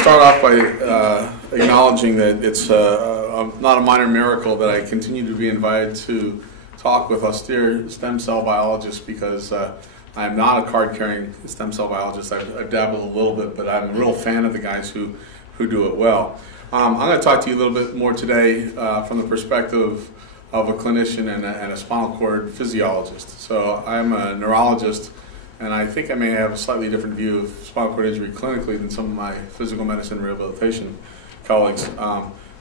start off by acknowledging that it's not a minor miracle that I continue to be invited to talk with austere stem cell biologists, because I am not a card-carrying stem cell biologist. I've dabbled a little bit, but I'm a real fan of the guys who do it well. I'm going to talk to you a little bit more today from the perspective of a clinician and a spinal cord physiologist. So I'm a neurologist, and I think I may have a slightly different view of spinal cord injury clinically than some of my physical medicine rehabilitation colleagues.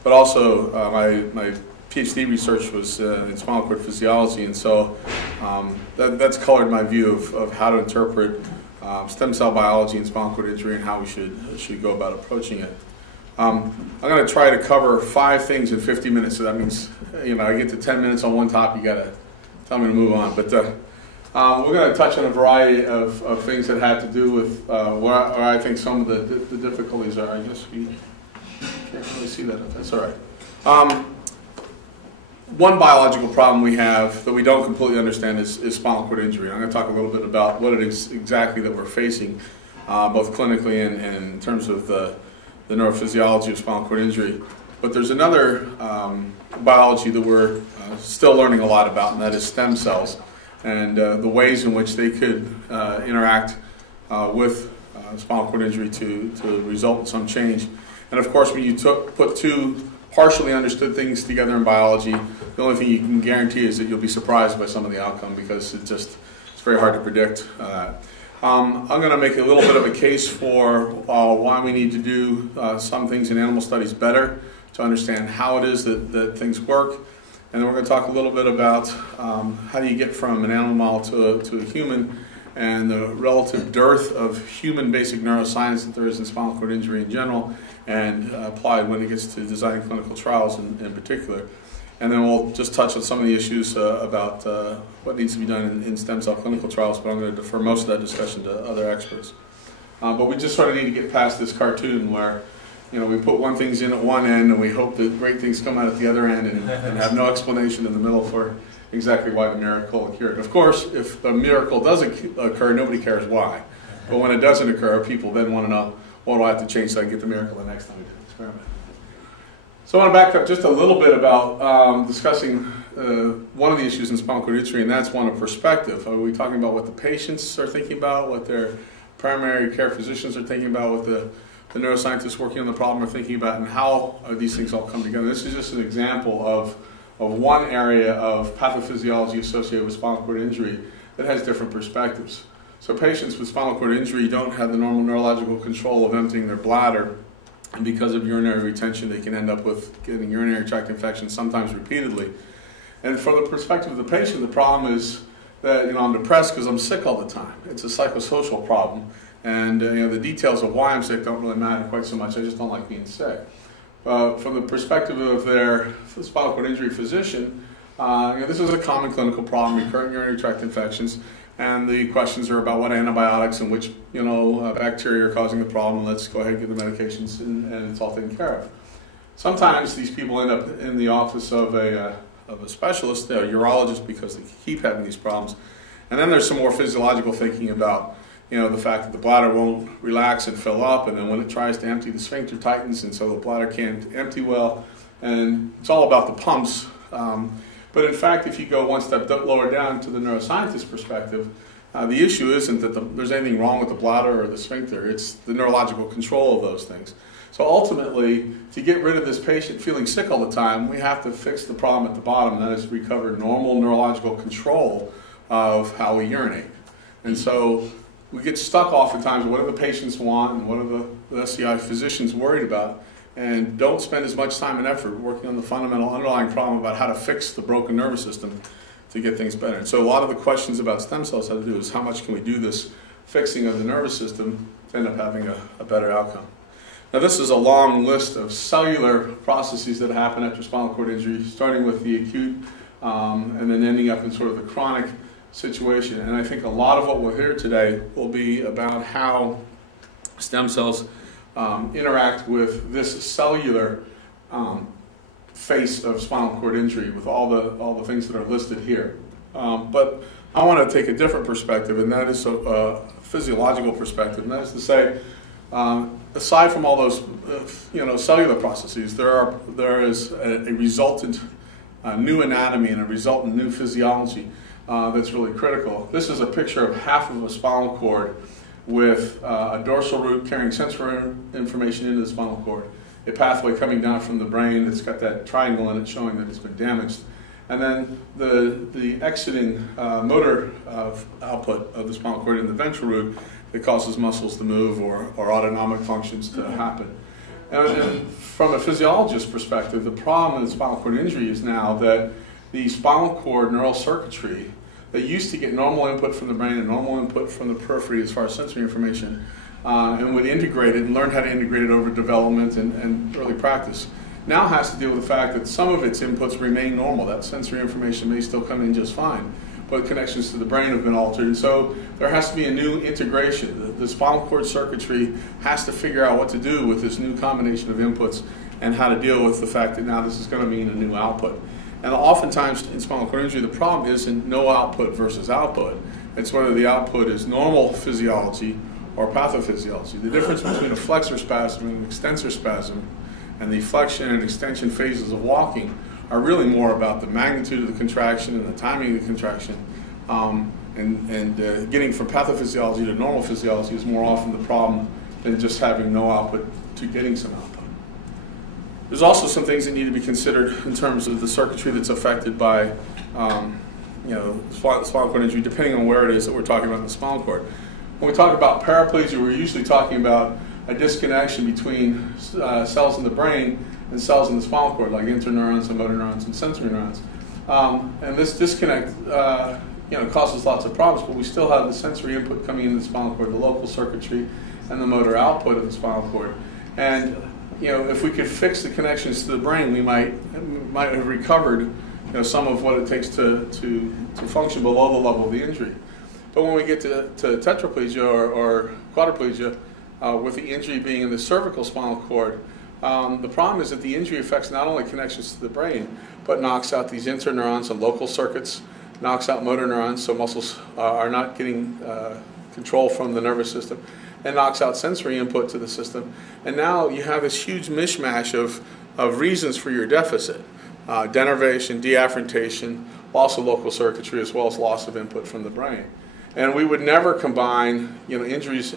But also, my PhD research was in spinal cord physiology, and so that's colored my view of how to interpret stem cell biology and spinal cord injury and how we should go about approaching it. I'm going to try to cover 5 things in 50 minutes, so that means, you know, I get to 10 minutes on one topic, you got to tell me to move on. But we're going to touch on a variety of things that have to do with where I think some of the difficulties are. I guess we can't really see that. That's all right. One biological problem we have that we don't completely understand is spinal cord injury. I'm going to talk a little bit about what it is exactly that we're facing, both clinically and in terms of the neurophysiology of spinal cord injury. But there's another biology that we're still learning a lot about, and that is stem cells, and the ways in which they could interact with spinal cord injury to result in some change. And of course, when you put two partially understood things together in biology, the only thing you can guarantee is that you'll be surprised by some of the outcome, because it's very hard to predict. I'm going to make a little bit of a case for why we need to do some things in animal studies better to understand how it is that things work. And then we're going to talk a little bit about how do you get from an animal model to a human, and the relative dearth of human basic neuroscience that there is in spinal cord injury in general, and applied when it gets to designing clinical trials in particular. And then we'll just touch on some of the issues about what needs to be done in stem cell clinical trials, but I'm going to defer most of that discussion to other experts. But we just sort of need to get past this cartoon where, you know, we put one things in at one end and we hope that great things come out at the other end, and have no explanation in the middle for exactly why the miracle occurred. Of course, if a miracle doesn't occur, nobody cares why. But when it doesn't occur, people then want to know, what do I have to change so I can get the miracle the next time we do the experiment? So I want to back up just a little bit about discussing one of the issues in spinal cord injury, and that's one of perspective. Are we talking about what the patients are thinking about, what their primary care physicians are thinking about, what the neuroscientists working on the problem are thinking about, and how these things all come together? This is just an example of one area of pathophysiology associated with spinal cord injury that has different perspectives. So patients with spinal cord injury don't have the normal neurological control of emptying their bladder, and because of urinary retention, they can end up with getting urinary tract infections, sometimes repeatedly. And from the perspective of the patient, the problem is that, you know, I'm depressed because I'm sick all the time. It's a psychosocial problem, and you know, the details of why I'm sick don't really matter quite so much. I just don't like being sick. From the perspective of their spinal cord injury physician, you know, this is a common clinical problem: recurrent urinary tract infections. And the questions are about what antibiotics and which, you know, bacteria are causing the problem. Let's go ahead and get the medications, and it's all taken care of. Sometimes these people end up in the office of a specialist, a urologist, because they keep having these problems. And then there's some more physiological thinking about, you know, the fact that the bladder won't relax and fill up, and then when it tries to empty, the sphincter tightens, and so the bladder can't empty well. And it's all about the pumps. But in fact, if you go one step lower down to the neuroscientist perspective, the issue isn't that there's anything wrong with the bladder or the sphincter. It's the neurological control of those things. So ultimately, to get rid of this patient feeling sick all the time, we have to fix the problem at the bottom, and that is recover normal neurological control of how we urinate. And so we get stuck oftentimes with what do the patients want and what are the SCI physicians worried about, and don't spend as much time and effort working on the fundamental underlying problem about how to fix the broken nervous system to get things better. And so a lot of the questions about stem cells have to do is how much can we do this fixing of the nervous system to end up having a better outcome. Now, this is a long list of cellular processes that happen after spinal cord injury, starting with the acute and then ending up in sort of the chronic situation. And I think a lot of what we'll hear today will be about how stem cells interact with this cellular face of spinal cord injury, with all the things that are listed here. But I want to take a different perspective, and that is a physiological perspective, and that is to say, Aside from all those cellular processes, there is a resultant new anatomy and a resultant new physiology that's really critical. This is a picture of half of a spinal cord with a dorsal root carrying sensory information into the spinal cord, a pathway coming down from the brain that's got that triangle in it showing that it's been damaged, and then the exiting motor output of the spinal cord in the ventral root that causes muscles to move or autonomic functions to happen. And from a physiologist's perspective, the problem with spinal cord injury is now that the spinal cord neural circuitry that used to get normal input from the brain and normal input from the periphery as far as sensory information, and would integrate it and learn how to integrate it over development and early practice, now has to deal with the fact that some of its inputs remain normal. That sensory information may still come in just fine, but connections to the brain have been altered. And so there has to be a new integration. The spinal cord circuitry has to figure out what to do with this new combination of inputs and how to deal with the fact that now this is going to mean a new output. And oftentimes in spinal cord injury, the problem isn't no output versus output. It's whether the output is normal physiology or pathophysiology. The difference between a flexor spasm and an extensor spasm and the flexion and extension phases of walking are really more about the magnitude of the contraction and the timing of the contraction. Getting from pathophysiology to normal physiology is more often the problem than just having no output to getting some output. There's also some things that need to be considered in terms of the circuitry that's affected by spinal cord injury, depending on where it is that we're talking about in the spinal cord. When we talk about paraplegia, we're usually talking about a disconnection between cells in the brain and cells in the spinal cord, like interneurons and motor neurons and sensory neurons. And this disconnect causes lots of problems, but we still have the sensory input coming into the spinal cord, the local circuitry, and the motor output of the spinal cord. And if we could fix the connections to the brain, we might have recovered some of what it takes to function below the level of the injury. But when we get to tetraplegia or quadriplegia, with the injury being in the cervical spinal cord, the problem is that the injury affects not only connections to the brain, but knocks out these interneurons and local circuits, knocks out motor neurons, so muscles are not getting control from the nervous system, and knocks out sensory input to the system. And now you have this huge mishmash of reasons for your deficit. Denervation, deafferentation, loss of local circuitry, as well as loss of input from the brain. And we would never combine injuries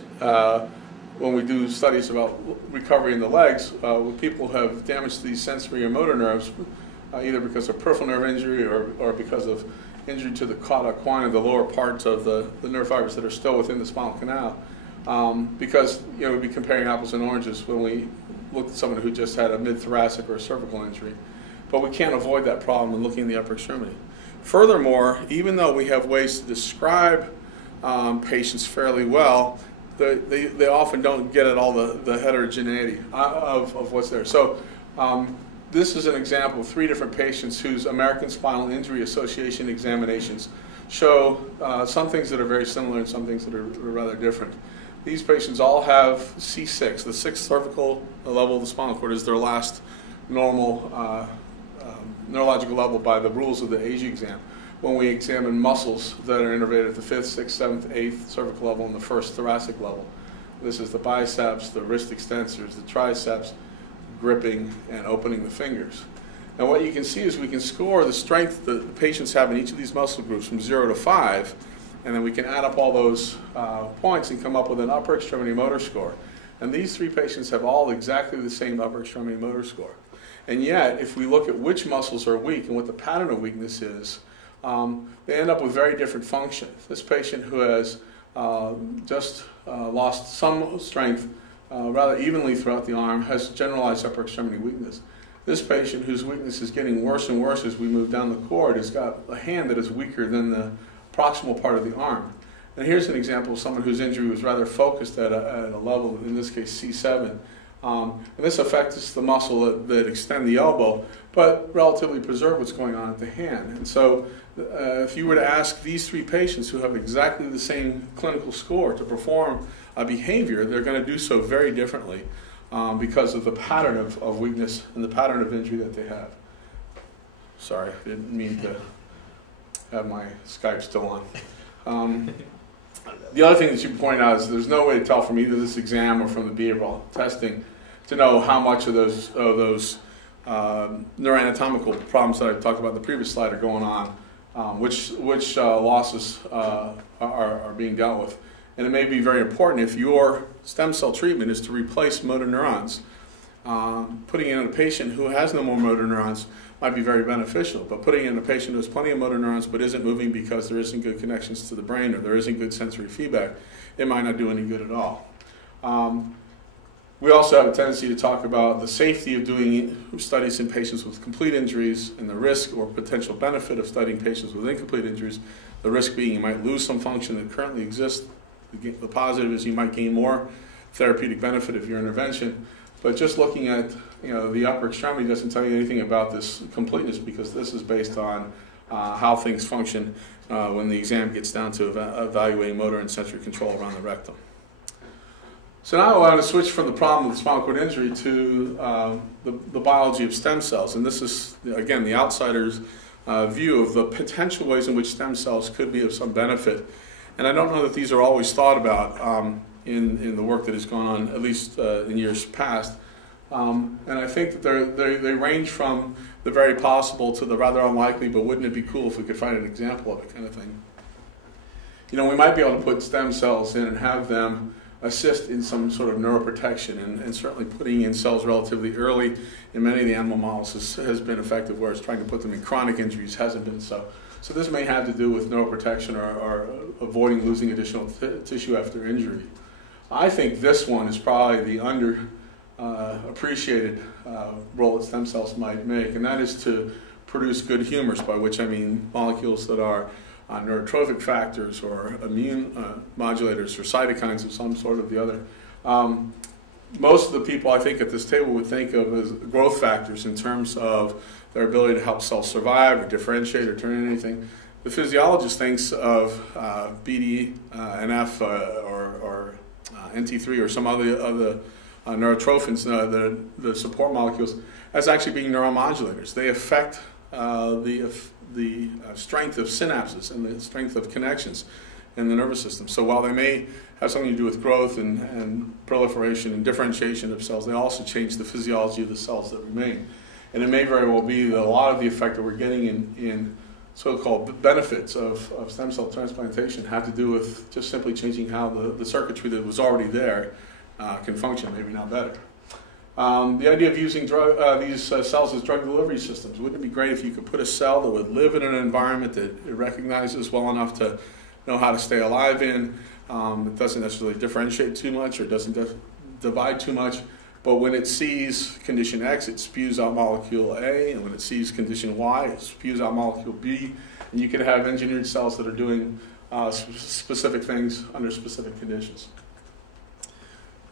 when we do studies about recovery in the legs with people who have damage to these sensory or motor nerves, either because of peripheral nerve injury or because of injury to the cauda equina, the lower parts of the nerve fibers that are still within the spinal canal. Because we'd be comparing apples and oranges when we looked at someone who just had a mid-thoracic or a cervical injury. But we can't avoid that problem when looking in the upper extremity. Furthermore, even though we have ways to describe patients fairly well, they often don't get at all the heterogeneity of what's there. So this is an example of 3 different patients whose American Spinal Injury Association examinations show some things that are very similar and some things that are rather different. These patients all have C6, the 6th cervical level of the spinal cord is their last normal neurological level by the rules of the ASIA exam. When we examine muscles that are innervated at the 5th, 6th, 7th, 8th cervical level and the 1st thoracic level. This is the biceps, the wrist extensors, the triceps, gripping and opening the fingers. And what you can see is we can score the strength that the patients have in each of these muscle groups from 0 to 5, and then we can add up all those points and come up with an upper extremity motor score. And these 3 patients have all exactly the same upper extremity motor score. And yet, if we look at which muscles are weak and what the pattern of weakness is, they end up with very different function. This patient who has just lost some strength rather evenly throughout the arm has generalized upper extremity weakness. This patient whose weakness is getting worse and worse as we move down the cord has got a hand that is weaker than the proximal part of the arm. And here's an example of someone whose injury was rather focused at a level, in this case C7. And this affects the muscle that extend the elbow, but relatively preserve what's going on at the hand. And so if you were to ask these 3 patients who have exactly the same clinical score to perform a behavior, they're going to do so very differently because of the pattern of weakness and the pattern of injury that they have. Sorry, I didn't mean to have my Skype still on. The other thing that you point out is there's no way to tell from either this exam or from the behavioral testing to know how much of those neuroanatomical problems that I talked about in the previous slide are going on, which losses are being dealt with. And it may be very important if your stem cell treatment is to replace motor neurons. Putting in a patient who has no more motor neurons might be very beneficial, but putting in a patient who has plenty of motor neurons but isn't moving because there isn't good connections to the brain or there isn't good sensory feedback, it might not do any good at all. We also have a tendency to talk about the safety of doing studies in patients with complete injuries and the risk or potential benefit of studying patients with incomplete injuries. The risk being you might lose some function that currently exists. The positive is you might gain more therapeutic benefit of your intervention. But just looking at the upper extremity doesn't tell you anything about this completeness, because this is based on how things function when the exam gets down to evaluating motor and sensory control around the rectum. So now I want to switch from the problem of the spinal cord injury to the biology of stem cells. And this is, again, the outsider's view of the potential ways in which stem cells could be of some benefit. And I don't know that these are always thought about in the work that has gone on, at least in years past. And I think that they range from the very possible to the rather unlikely, but wouldn't it be cool if we could find an example of it kind of thing. We might be able to put stem cells in and have them assist in some sort of neuroprotection, and certainly putting in cells relatively early in many of the animal models has been effective, whereas trying to put them in chronic injuries hasn't been so. So this may have to do with neuroprotection or avoiding losing additional tissue after injury. I think this one is probably the appreciated role that stem cells might make, and that is to produce good humors, by which I mean molecules that are neurotrophic factors or immune modulators or cytokines of some sort or the other. Most of the people I think at this table would think of as growth factors in terms of their ability to help cells survive or differentiate or turn into anything. The physiologist thinks of BDNF or NT3 or some other neurotrophins, the support molecules, as actually being neuromodulators. They affect the strength of synapses and the strength of connections in the nervous system. So while they may have something to do with growth and proliferation and differentiation of cells, they also change the physiology of the cells that remain. And it may very well be that a lot of the effect that we're getting in so-called benefits of stem cell transplantation have to do with just simply changing how the circuitry that was already there can function, maybe now better. The idea of using these cells as drug delivery systems. Wouldn't it be great if you could put a cell that would live in an environment that it recognizes well enough to know how to stay alive in? It doesn't necessarily differentiate too much or doesn't divide too much, but when it sees condition X, it spews out molecule A, and when it sees condition Y, it spews out molecule B, and you can have engineered cells that are doing specific things under specific conditions.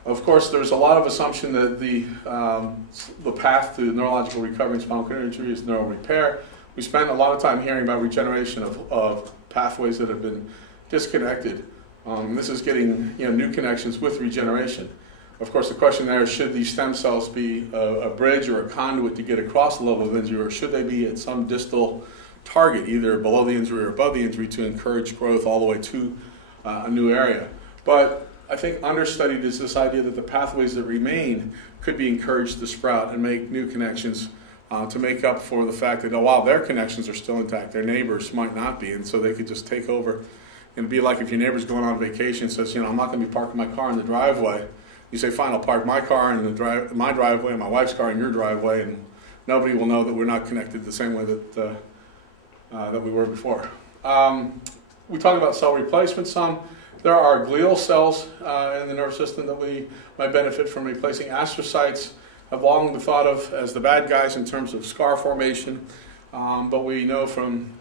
Of course, there's a lot of assumption that the path to neurological recovery in spinal cord injury is neural repair. We spend a lot of time hearing about regeneration of pathways that have been disconnected. This is getting new connections with regeneration. Of course, the question there is, should these stem cells be a bridge or a conduit to get across the level of injury, or should they be at some distal target, either below the injury or above the injury, to encourage growth all the way to a new area? But I think understudied is this idea that the pathways that remain could be encouraged to sprout and make new connections to make up for the fact that, while their connections are still intact, their neighbors might not be, and so they could just take over. And it'd be like if your neighbor's going on vacation and says, I'm not going to be parking my car in the driveway. You say, fine, I'll park my car in my driveway and my wife's car in your driveway, and nobody will know that we're not connected the same way that we were before. We talk about cell replacement some. There are glial cells in the nervous system that we might benefit from replacing. Astrocytes have long been thought of as the bad guys in terms of scar formation, but we know from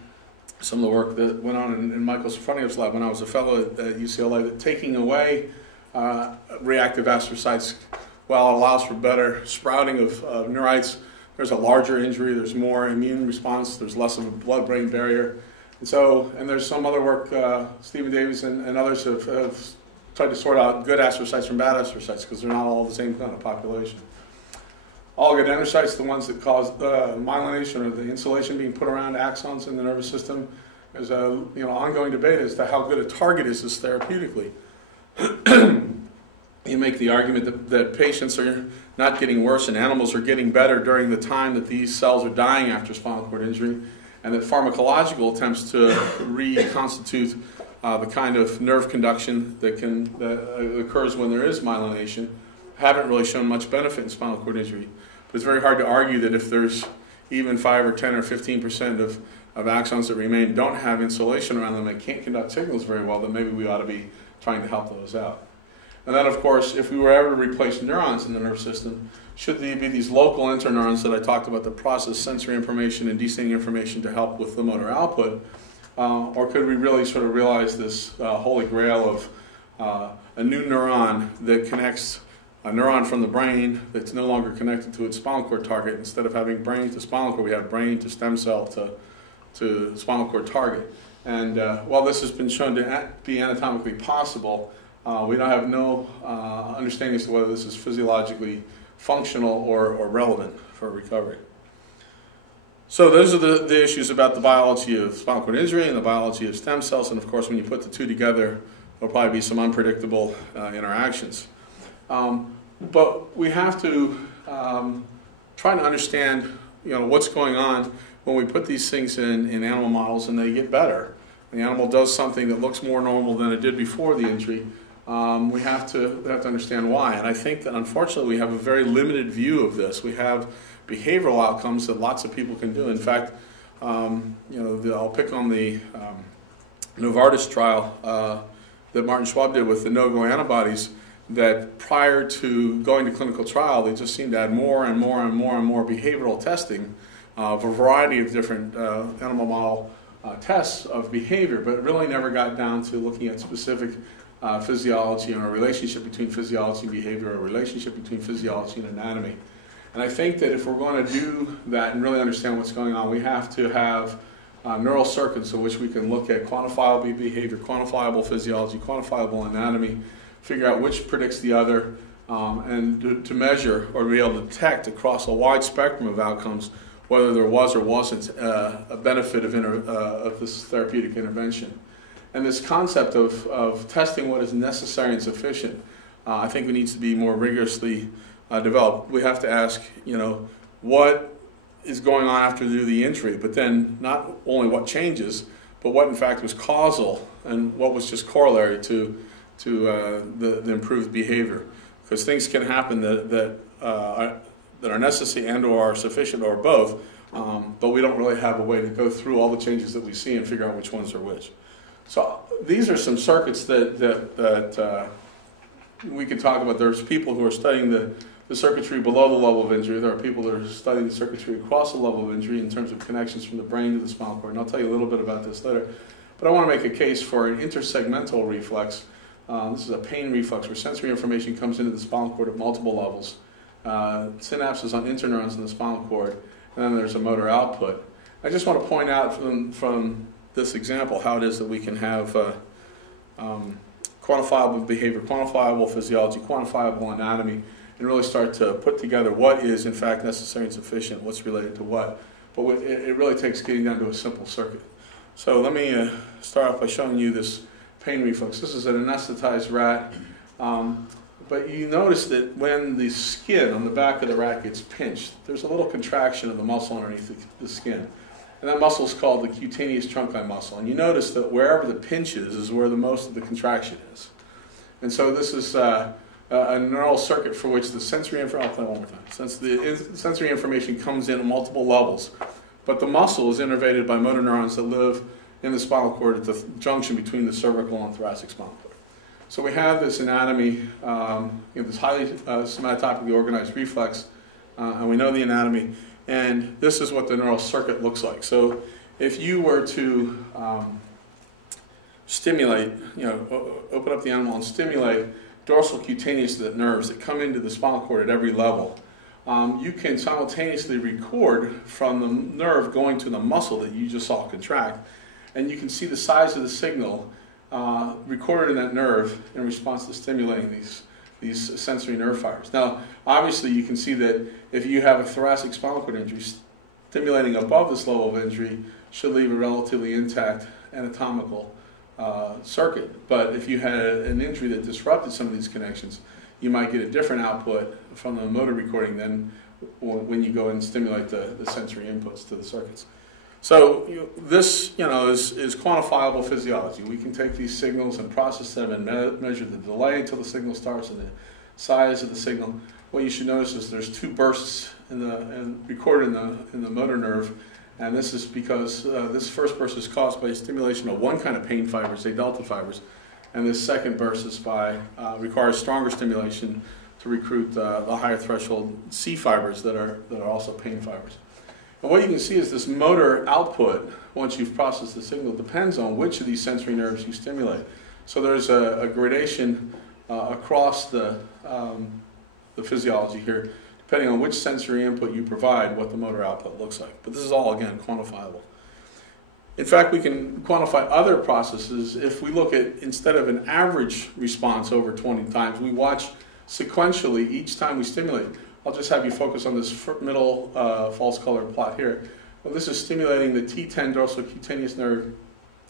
some of the work that went on in Michael Sofroniev's lab when I was a fellow at UCLA that taking away reactive astrocytes, while it allows for better sprouting of neurites, there's a larger injury, there's more immune response, there's less of a blood-brain barrier. And there's some other work, Stephen Davies and others have tried to sort out good astrocytes from bad astrocytes, because they're not all the same kind of population. Oligodendrocytes, the ones that cause myelination or the insulation being put around axons in the nervous system, there's a ongoing debate as to how good a target is this therapeutically. You make the argument that patients are not getting worse and animals are getting better during the time that these cells are dying after spinal cord injury, and that pharmacological attempts to reconstitute the kind of nerve conduction that occurs when there is myelination haven't really shown much benefit in spinal cord injury. But it's very hard to argue that if there's even 5 or 10 or 15% of axons that remain don't have insulation around them and can't conduct signals very well, then maybe we ought to be trying to help those out. And then, of course, if we were ever to replace neurons in the nerve system, should there be these local interneurons that I talked about that process sensory information and descending information to help with the motor output, or could we really sort of realize this holy grail of a new neuron that connects a neuron from the brain that's no longer connected to its spinal cord target? Instead of having brain to spinal cord, we have brain to stem cell to spinal cord target. And while this has been shown to be anatomically possible, we don't have no understanding as to whether this is physiologically functional or relevant for recovery. So those are the issues about the biology of spinal cord injury and the biology of stem cells. And of course, when you put the two together, there'll probably be some unpredictable interactions. But we have to try to understand what's going on when we put these things in animal models and they get better. The animal does something that looks more normal than it did before the injury. We have to understand why. And I think that unfortunately we have a very limited view of this. We have behavioral outcomes that lots of people can do. In fact, I'll pick on the Novartis trial that Martin Schwab did with the no-go antibodies, that prior to going to clinical trial, they just seemed to add more and more and more and more behavioral testing of a variety of different animal model tests of behavior, but it really never got down to looking at specific physiology and a relationship between physiology and behavior, or a relationship between physiology and anatomy. And I think that if we're going to do that and really understand what's going on, we have to have neural circuits in which we can look at quantifiable behavior, quantifiable physiology, quantifiable anatomy, figure out which predicts the other, and to measure or be able to detect across a wide spectrum of outcomes whether there was or wasn't a benefit of this therapeutic intervention. And this concept of testing what is necessary and sufficient, I think it needs to be more rigorously developed. We have to ask, what is going on after the injury, but then not only what changes, but what in fact was causal and what was just corollary to the improved behavior. Because things can happen that are necessary and or are sufficient or both, but we don't really have a way to go through all the changes that we see and figure out which ones are which. So these are some circuits that we could talk about. There's people who are studying the circuitry below the level of injury. There are people that are studying the circuitry across the level of injury in terms of connections from the brain to the spinal cord. And I'll tell you a little bit about this later. But I want to make a case for an intersegmental reflex. This is a pain reflex where sensory information comes into the spinal cord at multiple levels. Synapses on interneurons in the spinal cord, and then there's a motor output. I just want to point out from this example how it is that we can have quantifiable behavior, quantifiable physiology, quantifiable anatomy, and really start to put together what is in fact necessary and sufficient, what's related to what. But it really takes getting down to a simple circuit. So let me start off by showing you this pain reflex. This is an anesthetized rat. But you notice that when the skin on the back of the rat gets pinched, there's a little contraction of the muscle underneath the skin. And that muscle is called the cutaneous trunci muscle. And you notice that wherever the pinch is where the most of the contraction is. And so this is a neural circuit for which the sensory information, I'll play one more time. Since the sensory information comes in at multiple levels, but the muscle is innervated by motor neurons that live in the spinal cord at the junction between the cervical and thoracic spinal cord. So we have this anatomy, this highly somatopically organized reflex, and we know the anatomy, and this is what the neural circuit looks like. So if you were to stimulate, open up the animal and stimulate dorsal cutaneous nerves that come into the spinal cord at every level, you can simultaneously record from the nerve going to the muscle that you just saw contract, and you can see the size of the signal recorded in that nerve in response to stimulating these sensory nerve fibers. Now, obviously, you can see that if you have a thoracic spinal cord injury, stimulating above this level of injury should leave a relatively intact anatomical circuit. But if you had an injury that disrupted some of these connections, you might get a different output from the motor recording than when you go and stimulate the sensory inputs to the circuits. So this is quantifiable physiology. We can take these signals and process them and measure the delay until the signal starts and the size of the signal. What you should notice is there's two bursts recorded in the motor nerve, and this is because this first burst is caused by stimulation of one kind of pain fibers, A delta fibers, and this second burst is requires stronger stimulation to recruit the higher threshold C fibers that are also pain fibers. And what you can see is this motor output, once you've processed the signal, depends on which of these sensory nerves you stimulate. So there's a gradation across the physiology here, depending on which sensory input you provide, what the motor output looks like. But this is all, again, quantifiable. In fact, we can quantify other processes if we look at, instead of an average response over 20 times, we watch sequentially each time we stimulate. I'll just have you focus on this middle false color plot here. Well, this is stimulating the T10 dorsal cutaneous nerve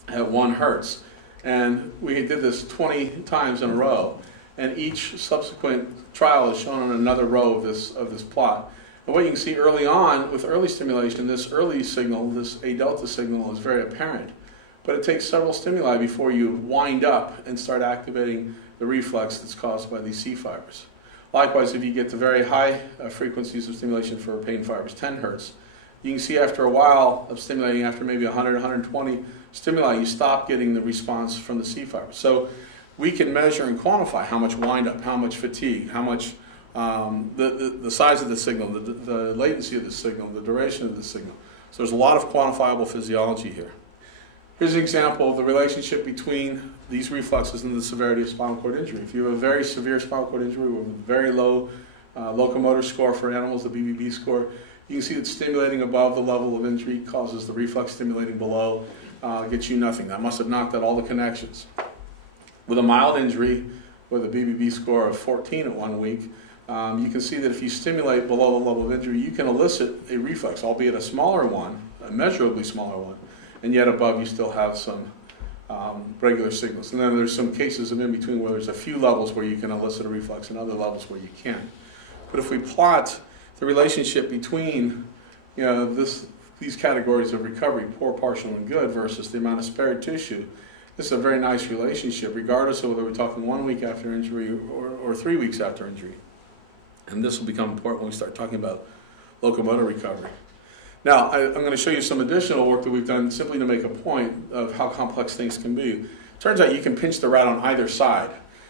at 1 hertz. And we did this 20 times in a row. And each subsequent trial is shown on another row of this plot. And what you can see early on, with early stimulation, this early signal, this A delta signal, is very apparent. But it takes several stimuli before you wind up and start activating the reflex that's caused by these C fibers. Likewise, if you get to very high frequencies of stimulation for pain fibers, 10 hertz, you can see after a while of stimulating, after maybe 100, 120 stimuli, you stop getting the response from the C fibers. So we can measure and quantify how much windup, how much fatigue, how much the size of the signal, the latency of the signal, the duration of the signal. So there's a lot of quantifiable physiology here. Here's an example of the relationship between these reflexes and the severity of spinal cord injury. If you have a very severe spinal cord injury with a very low locomotor score for animals, the BBB score, you can see that stimulating above the level of injury causes the reflex stimulating below, gets you nothing. That must have knocked out all the connections. With a mild injury, with a BBB score of 14 at 1 week, you can see that if you stimulate below the level of injury, you can elicit a reflex, albeit a smaller one, a measurably smaller one, and yet above you still have some regular signals. And then there's some cases of in between where there's a few levels where you can elicit a reflex and other levels where you can't. But if we plot the relationship between these categories of recovery, poor, partial, and good, versus the amount of spared tissue, this is a very nice relationship, regardless of whether we're talking 1 week after injury or 3 weeks after injury. And this will become important when we start talking about locomotor recovery. Now, I'm going to show you some additional work that we've done simply to make a point of how complex things can be. Turns out you can pinch the rat on either side.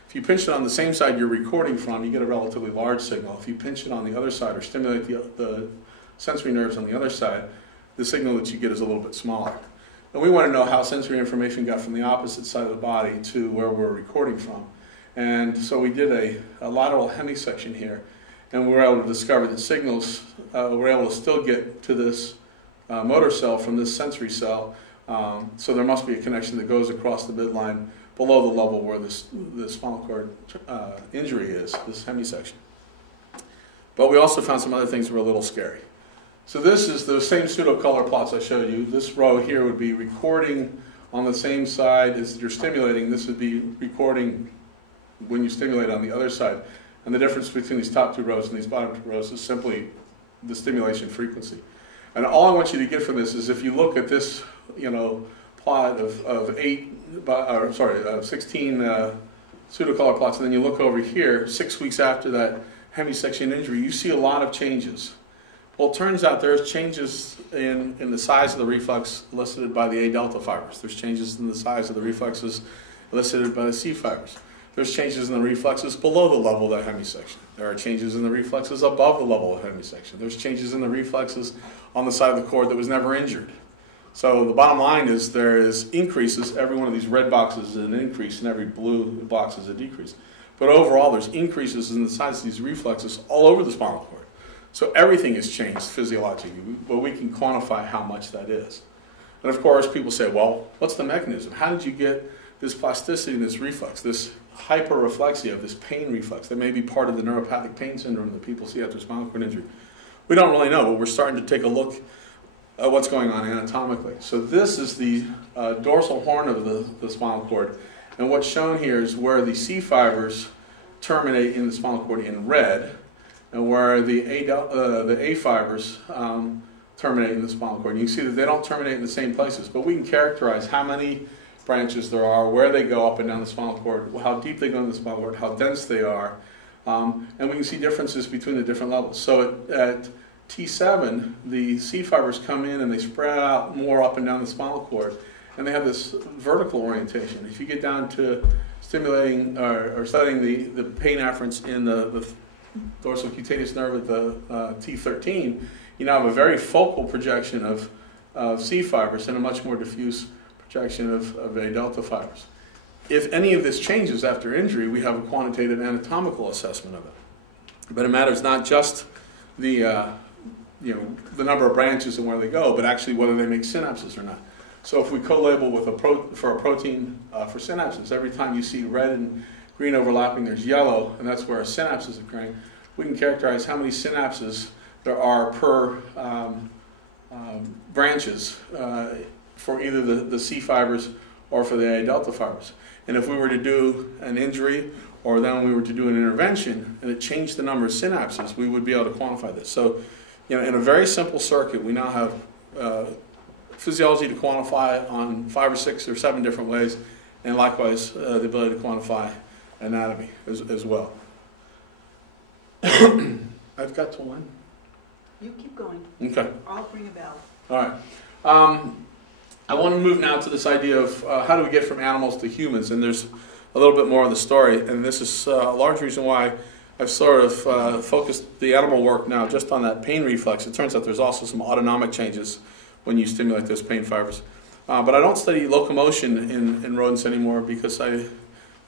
If you pinch it on the same side you're recording from, you get a relatively large signal. If you pinch it on the other side or stimulate the sensory nerves on the other side, the signal that you get is a little bit smaller. And we want to know how sensory information got from the opposite side of the body to where we're recording from. And so we did a lateral hemisection here, and we were able to discover that signals were able to still get to this motor cell from this sensory cell. So there must be a connection that goes across the midline below the level where the spinal cord injury is, this hemisection. But we also found some other things that were a little scary. So this is the same pseudocolor plots I showed you. This row here would be recording on the same side as you're stimulating. This would be recording when you stimulate on the other side. And the difference between these top two rows and these bottom two rows is simply the stimulation frequency. And all I want you to get from this is if you look at this, plot of 16 pseudocolor plots, and then you look over here, 6 weeks after that hemisection injury, you see a lot of changes. Well, it turns out there's changes in the size of the reflex elicited by the A delta fibers. There's changes in the size of the reflexes elicited by the C fibers. There's changes in the reflexes below the level of that hemisection. There are changes in the reflexes above the level of hemisection. There's changes in the reflexes on the side of the cord that was never injured. So the bottom line is there is increases. Every one of these red boxes is an increase, and every blue box is a decrease. But overall, there's increases in the size of these reflexes all over the spinal cord. So everything has changed physiologically, but we can quantify how much that is. And of course, people say, well, what's the mechanism? How did you get this plasticity in this reflex, this hyperreflexia, this pain reflex that may be part of the neuropathic pain syndrome that people see after spinal cord injury? We don't really know, but we're starting to take a look what's going on anatomically. So this is the dorsal horn of the spinal cord, and what's shown here is where the C fibers terminate in the spinal cord in red, and where the A fibers terminate in the spinal cord. And you can see that they don't terminate in the same places, but we can characterize how many branches there are, where they go up and down the spinal cord, how deep they go in the spinal cord, how dense they are, and we can see differences between the different levels. So at T7, the C fibers come in and they spread out more up and down the spinal cord, and they have this vertical orientation. If you get down to stimulating or studying the pain afferents in the dorsal cutaneous nerve at the T13, you now have a very focal projection of C fibers and a much more diffuse projection of A delta fibers. If any of this changes after injury, we have a quantitative anatomical assessment of it. But it matters not just the number of branches and where they go, but actually whether they make synapses or not. So if we co-label with for a protein for synapses, every time you see red and green overlapping, there's yellow, and that's where a synapse is occurring. We can characterize how many synapses there are per branches for either the C fibers or for the A delta fibers. And if we were to do an injury, or then we were to do an intervention, and it changed the number of synapses, we would be able to quantify this. So, in a very simple circuit, we now have physiology to quantify on 5 or 6 or 7 different ways, and likewise the ability to quantify anatomy as well. I've got to one. You keep going. Okay. I'll ring a bell. All right. I want to move now to this idea of how do we get from animals to humans, and there's a little bit more of the story, and this is a large reason why I've sort of focused the animal work now just on that pain reflex. It turns out there's also some autonomic changes when you stimulate those pain fibers. But I don't study locomotion in rodents anymore because I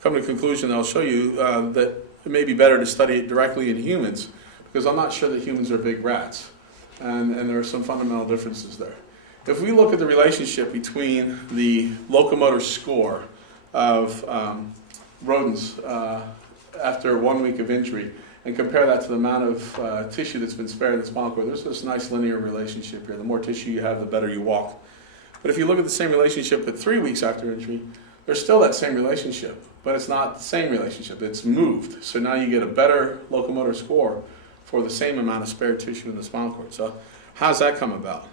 come to the conclusion that I'll show you that it may be better to study it directly in humans, because I'm not sure that humans are big rats, and there are some fundamental differences there. If we look at the relationship between the locomotor score of rodents after 1 week of injury and compare that to the amount of tissue that's been spared in the spinal cord, there's this nice linear relationship here. The more tissue you have, the better you walk. But if you look at the same relationship at 3 weeks after injury, there's still that same relationship, but it's not the same relationship. It's moved. So now you get a better locomotor score for the same amount of spared tissue in the spinal cord. So how does that come about?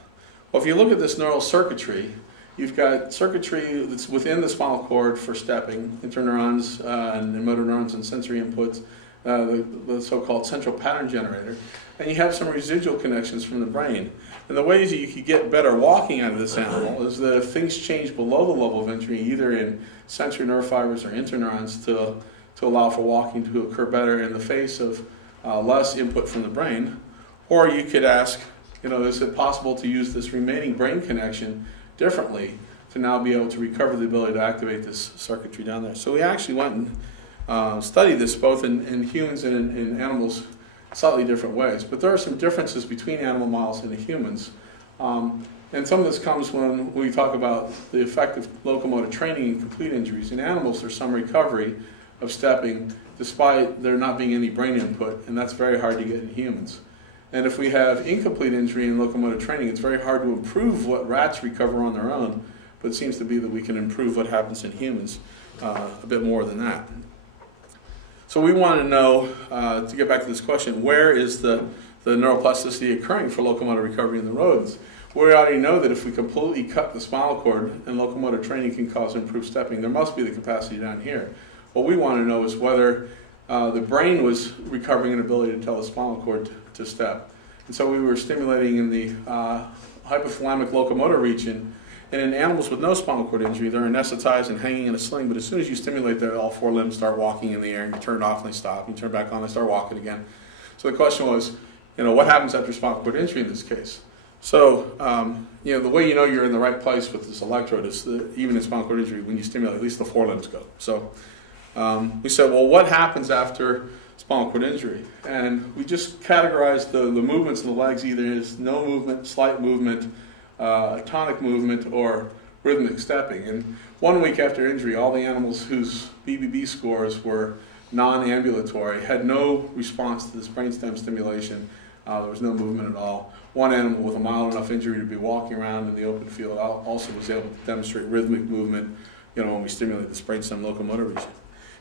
Well, if you look at this neural circuitry, you've got circuitry that's within the spinal cord for stepping, interneurons and motor neurons and sensory inputs, the so-called central pattern generator, and you have some residual connections from the brain. And the ways that you could get better walking out of this animal is that if things change below the level of injury, either in sensory nerve fibers or interneurons to allow for walking to occur better in the face of less input from the brain, or you could ask, is it possible to use this remaining brain connection differently to now be able to recover the ability to activate this circuitry down there? So we actually went and studied this both in humans and in animals slightly different ways. But there are some differences between animal models and the humans. And some of this comes when we talk about the effect of locomotor training in complete injuries. In animals, there's some recovery of stepping despite there not being any brain input, and that's very hard to get in humans. And if we have incomplete injury in locomotor training, it's very hard to improve what rats recover on their own, but it seems to be that we can improve what happens in humans a bit more than that. So we want to know, to get back to this question, where is the neuroplasticity occurring for locomotor recovery in the rodents? We already know that if we completely cut the spinal cord and locomotor training can cause improved stepping, there must be the capacity down here. What we want to know is whether the brain was recovering an ability to tell the spinal cord to step. And so we were stimulating in the hypothalamic locomotor region, and in animals with no spinal cord injury, they're anesthetized and hanging in a sling, but as soon as you stimulate them, all 4 limbs start walking in the air, and you turn it off and they stop, you turn it back on, they start walking again. So the question was, what happens after spinal cord injury in this case? So, the way you know you're in the right place with this electrode is that even in spinal cord injury, when you stimulate, at least the 4 limbs go. So we said, well, what happens after spinal cord injury? And we just categorized the movements of the legs either as no movement, slight movement, tonic movement, or rhythmic stepping. And 1 week after injury, all the animals whose BBB scores were non-ambulatory had no response to this brainstem stimulation There was no movement at all. One animal with a mild enough injury to be walking around in the open field also was able to demonstrate rhythmic movement, when we stimulate the brainstem locomotor region.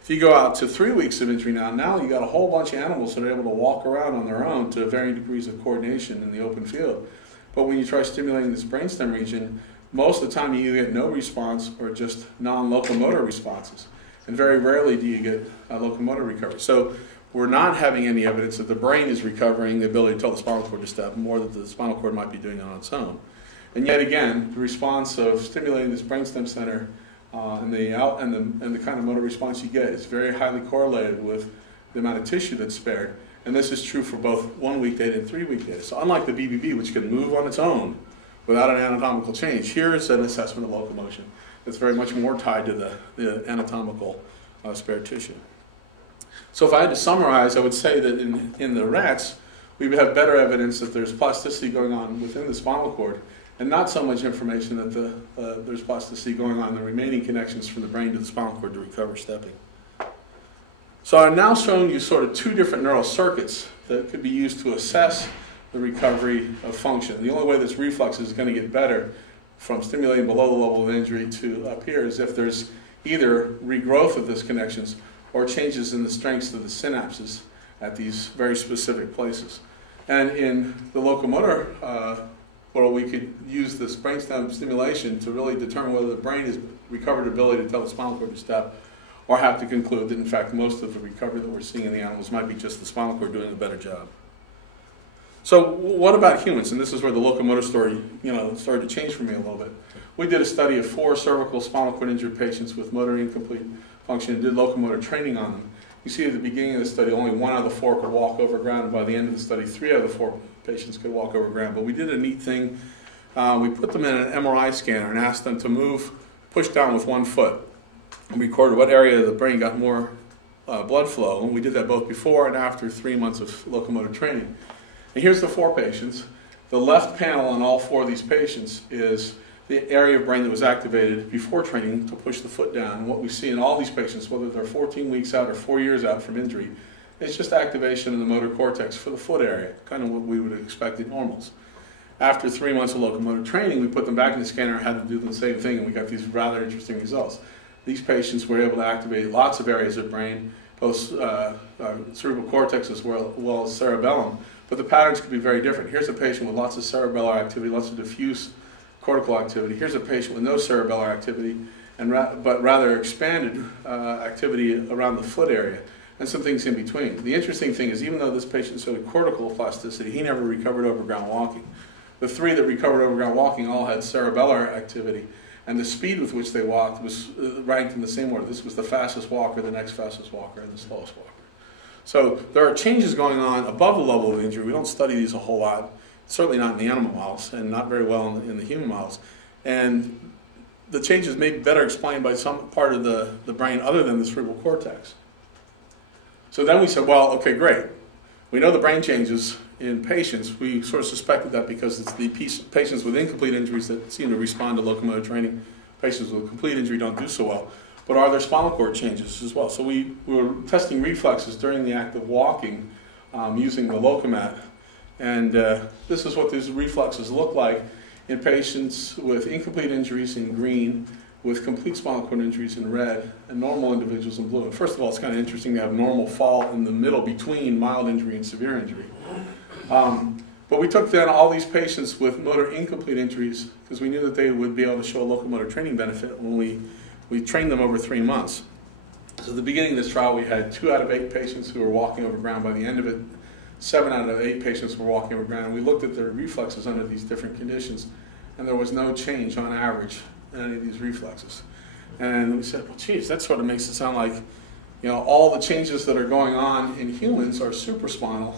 If you go out to 3 weeks of injury now you got a whole bunch of animals that are able to walk around on their own to varying degrees of coordination in the open field. But when you try stimulating this brainstem region, most of the time you either get no response or just non-locomotor responses. And very rarely do you get a locomotor recovery. So we're not having any evidence that the brain is recovering the ability to tell the spinal cord to step, more that the spinal cord might be doing it on its own. And yet again, the response of stimulating this brainstem center and the kind of motor response you get is very highly correlated with the amount of tissue that's spared. And this is true for both 1 week data and 3 week data. So unlike the BBB, which can move on its own without an anatomical change, here is an assessment of locomotion that's very much more tied to the anatomical spare tissue. So if I had to summarize, I would say that in the rats, we would have better evidence that there's plasticity going on within the spinal cord, and not so much information that there's plasticity going on in the remaining connections from the brain to the spinal cord to recover stepping. So I'm now showing you sort of two different neural circuits that could be used to assess the recovery of function. The only way this reflex is going to get better from stimulating below the level of injury to up here is if there's either regrowth of these connections or changes in the strengths of the synapses at these very specific places. And in the locomotor world, we could use this brainstem stimulation to really determine whether the brain has recovered ability to tell the spinal cord to step, or have to conclude that in fact most of the recovery that we're seeing in the animals might be just the spinal cord doing a better job. So what about humans? And this is where the locomotor story, started to change for me a little bit. We did a study of 4 cervical spinal cord injured patients with motor incomplete function and did locomotor training on them. You see at the beginning of the study, only 1 out of the 4 could walk over ground, and by the end of the study, 3 out of the 4 patients could walk over ground. But we did a neat thing. We put them in an MRI scanner and asked them to move, push down with 1 foot, and recorded what area of the brain got more blood flow. And we did that both before and after 3 months of locomotor training. And here's the 4 patients. The left panel on all 4 of these patients is the area of brain that was activated before training to push the foot down. And what we see in all these patients, whether they're 14 weeks out or 4 years out from injury, is just activation in the motor cortex for the foot area, kind of what we would expect in normals. After 3 months of locomotor training, we put them back in the scanner and had them do the same thing, and we got these rather interesting results. These patients were able to activate lots of areas of brain, both cerebral cortex as well as cerebellum, but the patterns could be very different. Here's a patient with lots of cerebellar activity, lots of diffuse cortical activity. Here's a patient with no cerebellar activity, but rather expanded activity around the foot area, and some things in between. The interesting thing is, even though this patient showed cortical plasticity, he never recovered over ground walking. The 3 that recovered over ground walking all had cerebellar activity, and the speed with which they walked was ranked in the same order. This was the fastest walker, the next fastest walker, and the slowest walker. So there are changes going on above the level of injury. We don't study these a whole lot, certainly not in the animal models, and not very well in the human models. And the changes may be better explained by some part of the brain other than the cerebral cortex. So then we said, well, okay, great. We know the brain changes in patients. We sort of suspected that because it's the patients with incomplete injuries that seem to respond to locomotor training. Patients with complete injury don't do so well. But are there spinal cord changes as well? So we were testing reflexes during the act of walking using the Locomat. And this is what these reflexes look like in patients with incomplete injuries in green, with complete spinal cord injuries in red, and normal individuals in blue. And first of all, it's kind of interesting to have normal fall in the middle between mild injury and severe injury. But we took then all these patients with motor incomplete injuries because we knew that they would be able to show a locomotor training benefit when we trained them over 3 months. So at the beginning of this trial, we had 2 out of 8 patients who were walking over ground. By the end of it, 7 out of 8 patients were walking over ground. And we looked at their reflexes under these different conditions, and there was no change on average in any of these reflexes. And we said, well, geez, that sort of makes it sound like, all the changes that are going on in humans are supraspinal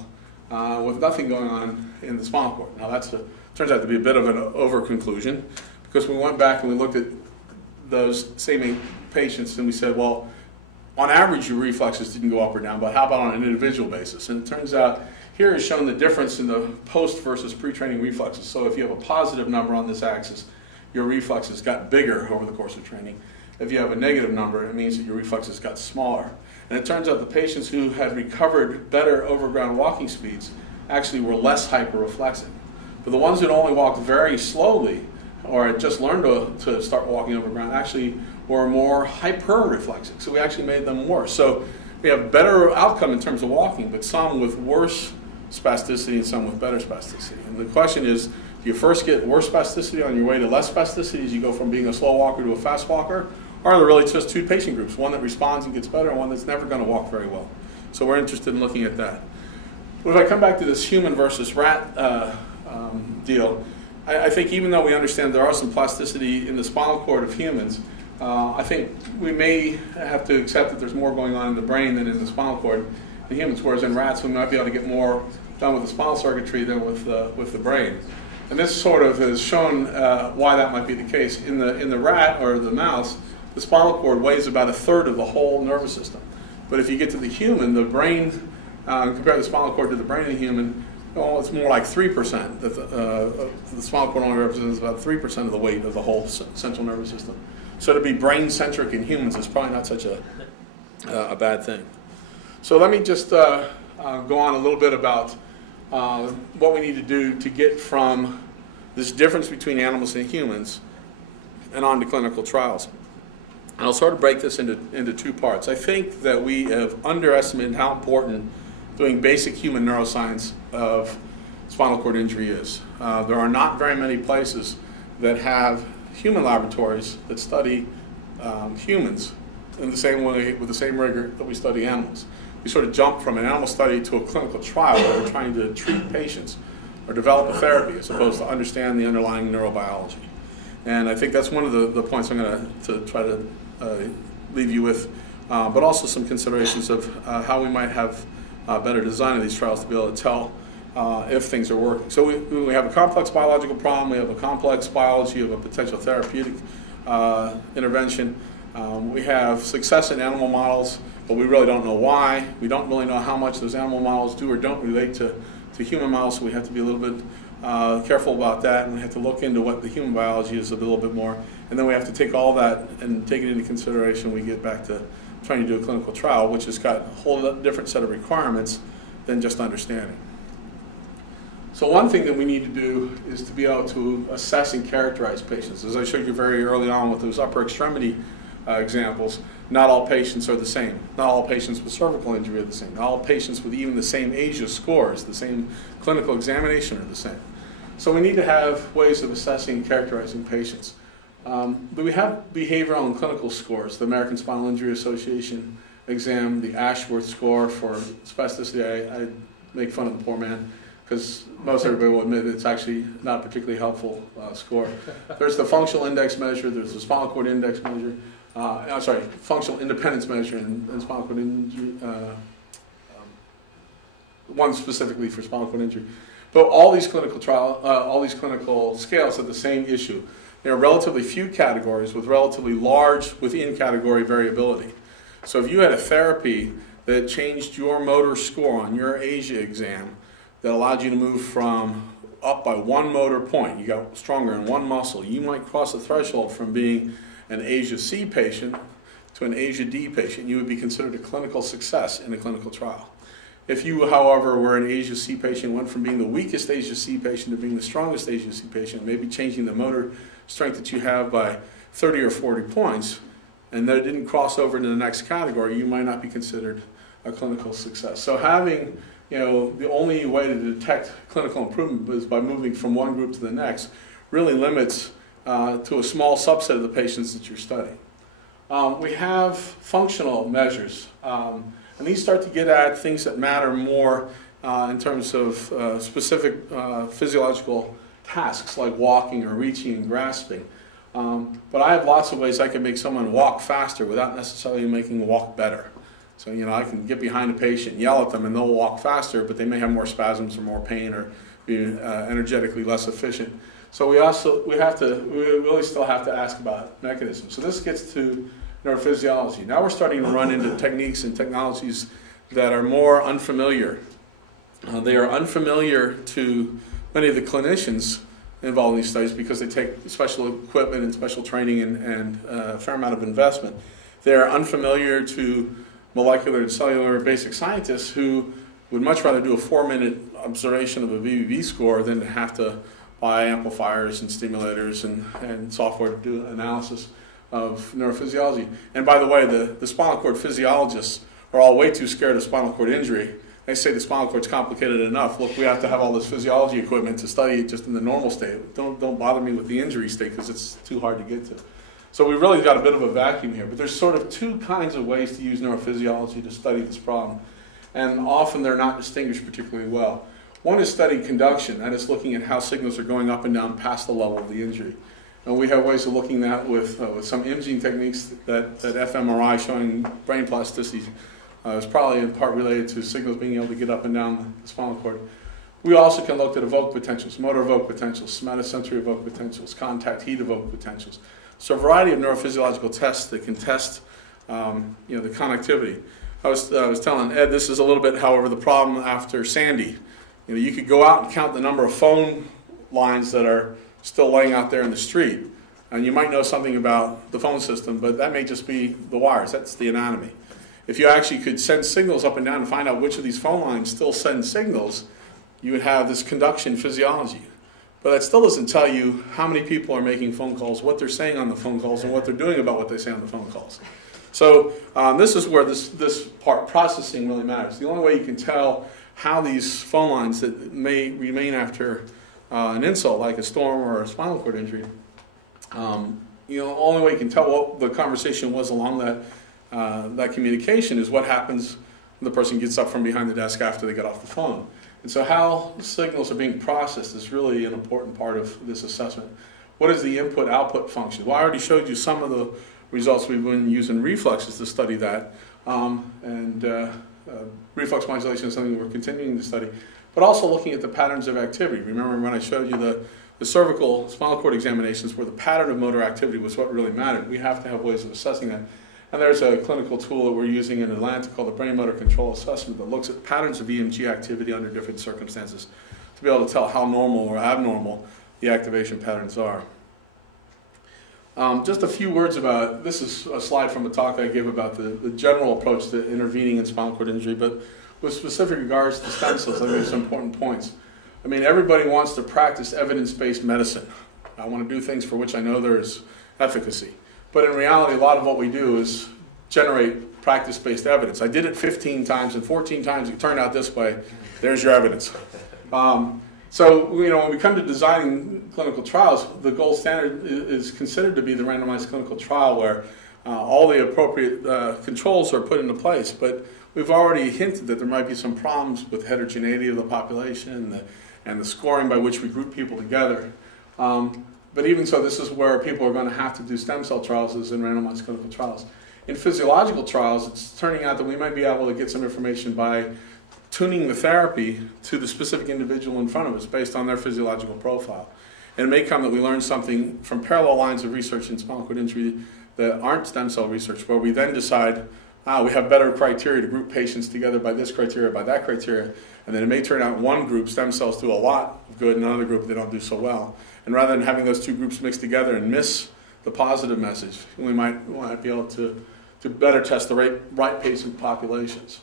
with nothing going on in the spinal cord. Now turns out to be a bit of an over-conclusion, because we went back and we looked at those same 8 patients and we said, well, on average your reflexes didn't go up or down, but how about on an individual basis? And it turns out here is shown the difference in the post versus pre-training reflexes. So if you have a positive number on this axis, your reflexes got bigger over the course of training. If you have a negative number, it means that your reflexes got smaller. And it turns out the patients who had recovered better over ground walking speeds actually were less hyperreflexive. But the ones that only walked very slowly or had just learned to start walking over ground actually were more hyperreflexive. So we actually made them worse. So we have better outcome in terms of walking, but some with worse spasticity and some with better spasticity. And the question is, do you first get worse spasticity on your way to less spasticity as you go from being a slow walker to a fast walker? Or are there really just two patient groups, one that responds and gets better and one that's never going to walk very well? So we're interested in looking at that. But if I come back to this human versus rat deal, I think even though we understand there are some plasticity in the spinal cord of humans, I think we may have to accept that there's more going on in the brain than in the spinal cord in humans, whereas in rats we might be able to get more done with the spinal circuitry than with the brain. And this sort of has shown why that might be the case. In the rat or the mouse, the spinal cord weighs about 1/3 of the whole nervous system. But if you get to the human, the brain, compare the spinal cord to the brain in the human, well, it's more like 3%. The spinal cord only represents about 3% of the weight of the whole central nervous system. So to be brain-centric in humans is probably not such a bad thing. So let me just go on a little bit about what we need to do to get from this difference between animals and humans and on to clinical trials. And I'll sort of break this into two parts. I think that we have underestimated how important doing basic human neuroscience of spinal cord injury is. There are not very many places that have human laboratories that study humans in the same way, with the same rigor that we study animals. We sort of jump from an animal study to a clinical trial where we're trying to treat patients or develop a therapy as opposed to understand the underlying neurobiology. And I think that's one of the points I'm going to try to leave you with, but also some considerations of how we might have better design of these trials to be able to tell if things are working. So we have a complex biological problem, we have a complex biology of a potential therapeutic intervention. We have success in animal models, but we really don't know why. We don't really know how much those animal models do or don't relate to human models, so we have to be a little bit careful about that, and we have to look into what the human biology is a little bit more. And then we have to take all that and take it into consideration when we get back to trying to do a clinical trial, which has got a whole different set of requirements than just understanding. So one thing that we need to do is to be able to assess and characterize patients. As I showed you very early on with those upper extremity examples, not all patients are the same. Not all patients with cervical injury are the same. Not all patients with even the same ASIA scores, the same clinical examination are the same. So we need to have ways of assessing and characterizing patients. But we have behavioral and clinical scores, the American Spinal Injury Association exam, the Ashworth score for spasticity. I make fun of the poor man because most everybody will admit it's actually not a particularly helpful score. There's the functional index measure, there's the spinal cord index measure, functional independence measure and spinal cord injury, one specifically for spinal cord injury. But all these clinical scales have the same issue. There are relatively few categories with relatively large within-category variability. So if you had a therapy that changed your motor score on your ASIA exam that allowed you to move from up by one motor point, you got stronger in one muscle, you might cross the threshold from being an ASIA C patient to an ASIA D patient. You would be considered a clinical success in a clinical trial. If you, however, were an ASIA C patient, went from being the weakest ASIA C patient to being the strongest ASIA C patient, maybe changing the motor strength that you have by 30 or 40 points, and that it didn't cross over into the next category, you might not be considered a clinical success. So having, the only way to detect clinical improvement is by moving from one group to the next really limits to a small subset of the patients that you're studying. We have functional measures, and these start to get at things that matter more in terms of specific physiological tasks like walking or reaching and grasping. But I have lots of ways I can make someone walk faster without necessarily making them walk better. So, I can get behind a patient, yell at them, and they'll walk faster, but they may have more spasms or more pain or be energetically less efficient. So we really still have to ask about mechanisms. So this gets to neurophysiology. Now we're starting to run into techniques and technologies that are more unfamiliar. They are unfamiliar to many of the clinicians involved in these studies because they take special equipment and special training and a fair amount of investment. They're unfamiliar to molecular and cellular basic scientists who would much rather do a 4-minute observation of a VVV score than to have to buy amplifiers and stimulators and software to do analysis of neurophysiology. And by the way, the spinal cord physiologists are all way too scared of spinal cord injury. They say the spinal cord's complicated enough. Look, we have to have all this physiology equipment to study it just in the normal state. Don't bother me with the injury state because it's too hard to get to. So we've really got a bit of a vacuum here. But there's sort of two kinds of ways to use neurophysiology to study this problem. And often they're not distinguished particularly well. One is study conduction. That is looking at how signals are going up and down past the level of the injury. And we have ways of looking at that with some imaging techniques that fMRI showing brain plasticity is probably in part related to signals being able to get up and down the spinal cord. We also can look at evoked potentials, motor evoked potentials, somatosensory evoked potentials, contact heat evoked potentials. So a variety of neurophysiological tests that can test the connectivity. I was telling Ed, this is a little bit, however, the problem after Sandy. You could go out and count the number of phone lines that are still laying out there in the street, and you might know something about the phone system, but that may just be the wires. That's the anatomy. If you actually could send signals up and down and find out which of these phone lines still send signals, you would have this conduction physiology. But that still doesn't tell you how many people are making phone calls, what they're saying on the phone calls, and what they're doing about what they say on the phone calls. So this is where this part, processing, really matters. The only way you can tell how these phone lines that may remain after an insult, like a storm or a spinal cord injury, the only way you can tell what the conversation was along that communication is what happens when the person gets up from behind the desk after they get off the phone. And so how signals are being processed is really an important part of this assessment. What is the input-output function? Well, I already showed you some of the results we've been using reflexes to study that. Reflex modulation is something we're continuing to study. But also looking at the patterns of activity. Remember when I showed you the cervical spinal cord examinations where the pattern of motor activity was what really mattered. We have to have ways of assessing that. And there's a clinical tool that we're using in Atlanta called the Brain Motor Control Assessment that looks at patterns of EMG activity under different circumstances to be able to tell how normal or abnormal the activation patterns are. Just a few words about, this is a slide from a talk I gave about the general approach to intervening in spinal cord injury, but with specific regards to stem cells, I made some important points. I mean, everybody wants to practice evidence-based medicine. I want to do things for which I know there is efficacy. But in reality, a lot of what we do is generate practice-based evidence. I did it 15 times, and 14 times it turned out this way. There's your evidence. So, when we come to designing clinical trials, the gold standard is considered to be the randomized clinical trial where all the appropriate controls are put into place. But we've already hinted that there might be some problems with heterogeneity of the population and the scoring by which we group people together. But even so, this is where people are going to have to do stem cell trials as in randomized clinical trials. In physiological trials, it's turning out that we might be able to get some information by tuning the therapy to the specific individual in front of us based on their physiological profile. And it may come that we learn something from parallel lines of research in spinal cord injury that aren't stem cell research, where we then decide, we have better criteria to group patients together by this criteria, by that criteria, and then it may turn out one group, stem cells do a lot of good, and another group, they don't do so well. And rather than having those two groups mixed together and miss the positive message, we might be able to better test the right patient populations.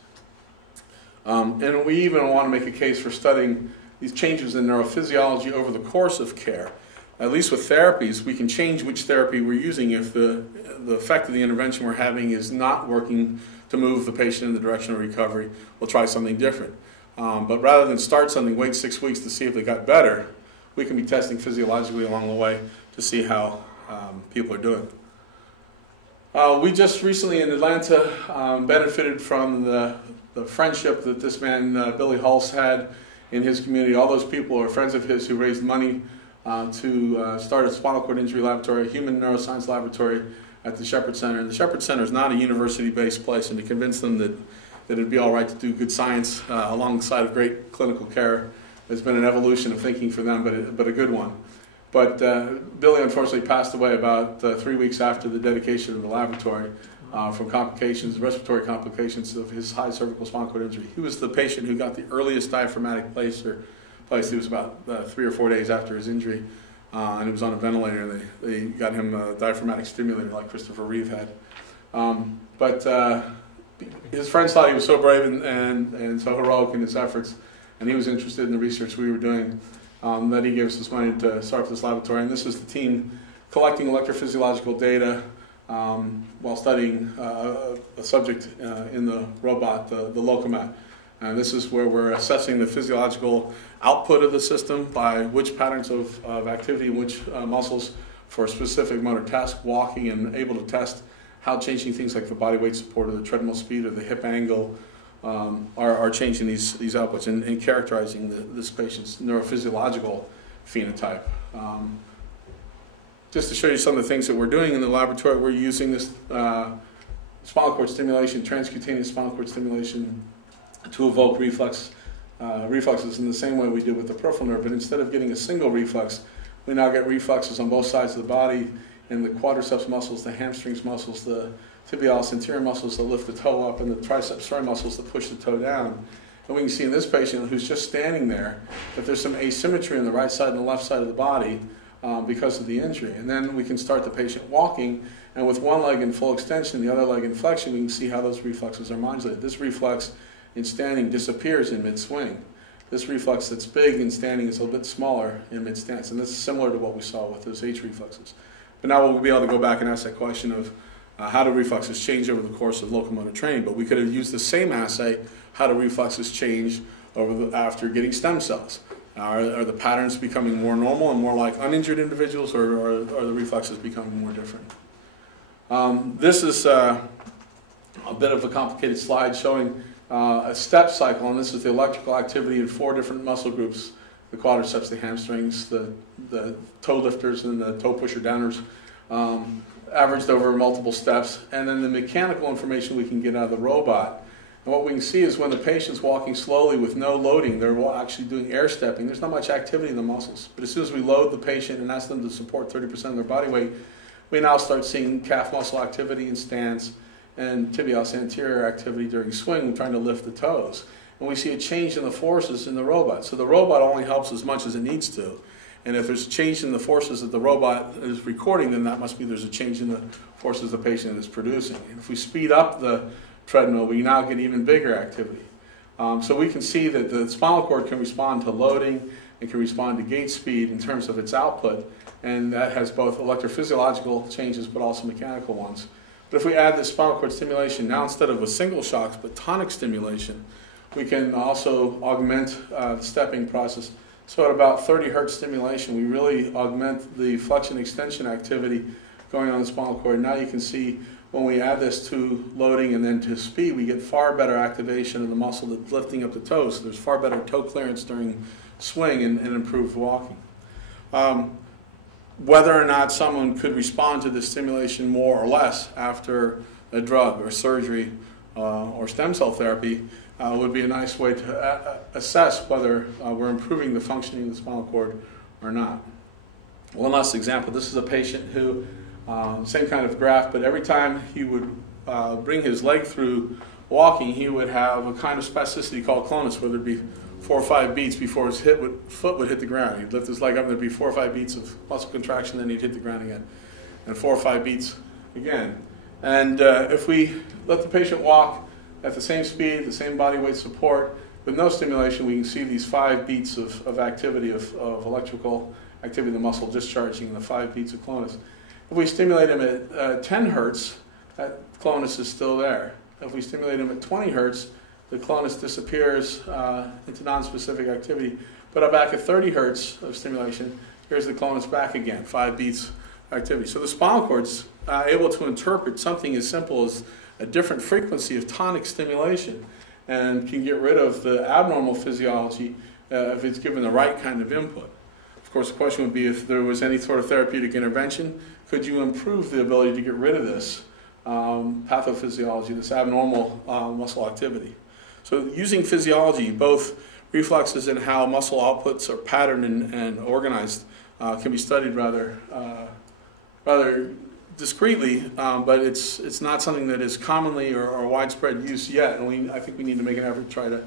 And we even want to make a case for studying these changes in neurophysiology over the course of care. At least with therapies, we can change which therapy we're using if the effect of the intervention we're having is not working to move the patient in the direction of recovery. We'll try something different. But rather than start something, wait 6 weeks to see if they got better, we can be testing physiologically along the way to see how people are doing. We just recently in Atlanta benefited from the friendship that this man, Billy Hulse, had in his community. All those people are friends of his who raised money to start a spinal cord injury laboratory, a human neuroscience laboratory at the Shepherd Center. And the Shepherd Center is not a university-based place, and to convince them that it'd be all right to do good science alongside of great clinical care has been an evolution of thinking for them, but a good one. But Billy unfortunately passed away about 3 weeks after the dedication of the laboratory from complications, respiratory complications of his high cervical spinal cord injury. He was the patient who got the earliest diaphragmatic placer placed. He was about 3 or 4 days after his injury, and he was on a ventilator, and they got him a diaphragmatic stimulator like Christopher Reeve had. his friends thought he was so brave and so heroic in his efforts, and he was interested in the research we were doing, that he gave us this money to start this laboratory. And this is the team collecting electrophysiological data while studying a subject in the robot, the Locomotor. And this is where we're assessing the physiological output of the system by which patterns of activity and which muscles for a specific motor task, walking, and able to test how changing things like the body weight support or the treadmill speed or the hip angle are changing these outputs and characterizing this patient's neurophysiological phenotype. Just to show you some of the things that we're doing in the laboratory, we're using this spinal cord stimulation, transcutaneous spinal cord stimulation, to evoke reflexes in the same way we did with the peripheral nerve, but instead of getting a single reflex, we now get reflexes on both sides of the body in the quadriceps muscles, the hamstrings muscles, the tibialis anterior muscles that lift the toe up, and the triceps sore muscles that push the toe down. And we can see in this patient who's just standing there that there's some asymmetry on the right side and the left side of the body because of the injury. And then we can start the patient walking, and with one leg in full extension, the other leg in flexion, we can see how those reflexes are modulated. This reflex in standing disappears in mid-swing. This reflex that's big in standing is a little bit smaller in mid-stance, and this is similar to what we saw with those H reflexes. But now we'll be able to go back and ask that question of how do reflexes change over the course of locomotor training, but we could have used the same assay, how do reflexes change after getting stem cells? Are the patterns becoming more normal and more like uninjured individuals, or are the reflexes becoming more different? This is a bit of a complicated slide showing a step cycle, and this is the electrical activity in 4 different muscle groups: the quadriceps, the hamstrings, the toe lifters, and the toe pusher downers, averaged over multiple steps, and then the mechanical information we can get out of the robot. And what we can see is when the patient's walking slowly with no loading, they're actually doing air stepping. There's not much activity in the muscles, but as soon as we load the patient and ask them to support 30% of their body weight, we now start seeing calf muscle activity in stance and tibialis anterior activity during swing, trying to lift the toes. And we see a change in the forces in the robot. So the robot only helps as much as it needs to. And if there's a change in the forces that the robot is recording, then that must mean there's a change in the forces the patient is producing. And if we speed up the treadmill, we now get even bigger activity. So we can see that the spinal cord can respond to loading, it can respond to gait speed in terms of its output, and that has both electrophysiological changes but also mechanical ones. But if we add this spinal cord stimulation, now instead of with single shocks but tonic stimulation, we can also augment the stepping process. So at about 30 hertz stimulation, we really augment the flexion extension activity going on in the spinal cord. Now you can see when we add this to loading and then to speed, we get far better activation of the muscle that's lifting up the toes. So there's far better toe clearance during swing and improved walking. Whether or not someone could respond to this stimulation more or less after a drug or surgery or stem cell therapy would be a nice way to assess whether we're improving the functioning of the spinal cord or not. One last example. This is a patient who, same kind of graph, but every time he would bring his leg through walking, he would have a kind of spasticity called clonus, where there'd be 4 or 5 beats before his foot would hit the ground. He'd lift his leg up, and there'd be 4 or 5 beats of muscle contraction, then he'd hit the ground again, and 4 or 5 beats again. And if we let the patient walk at the same speed, the same body weight support, with no stimulation, we can see these 5 beats of activity, of electrical activity of the muscle discharging, the 5 beats of clonus. If we stimulate him at 10 hertz, that clonus is still there. If we stimulate him at 20 hertz, the clonus disappears into non-specific activity. But back at 30 hertz of stimulation, here's the clonus back again, 5 beats activity. So the spinal cord's able to interpret something as simple as a different frequency of tonic stimulation and can get rid of the abnormal physiology if it's given the right kind of input. Of course, the question would be if there was any sort of therapeutic intervention, could you improve the ability to get rid of this pathophysiology, this abnormal muscle activity? So using physiology, both reflexes and how muscle outputs are patterned and organized can be studied rather discreetly, but it's not something that is commonly or widespread use yet, and I think we need to make an effort to try to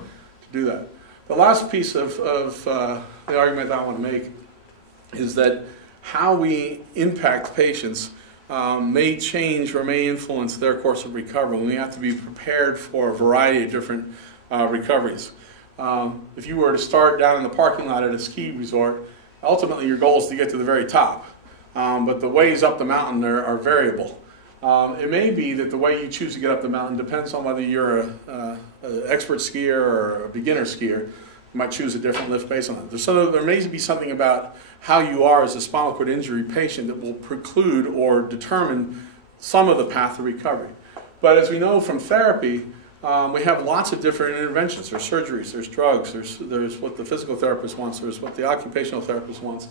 do that. The last piece of the argument that I want to make is that how we impact patients may change or may influence their course of recovery. And we have to be prepared for a variety of different recoveries. If you were to start down in the parking lot at a ski resort, ultimately your goal is to get to the very top. But the ways up the mountain are variable. It may be that the way you choose to get up the mountain depends on whether you're an expert skier or a beginner skier. You might choose a different lift based on that. So there may be something about how you are as a spinal cord injury patient that will preclude or determine some of the path to recovery. But as we know from therapy, we have lots of different interventions. There's surgeries, there's drugs, there's what the physical therapist wants, there's what the occupational therapist wants.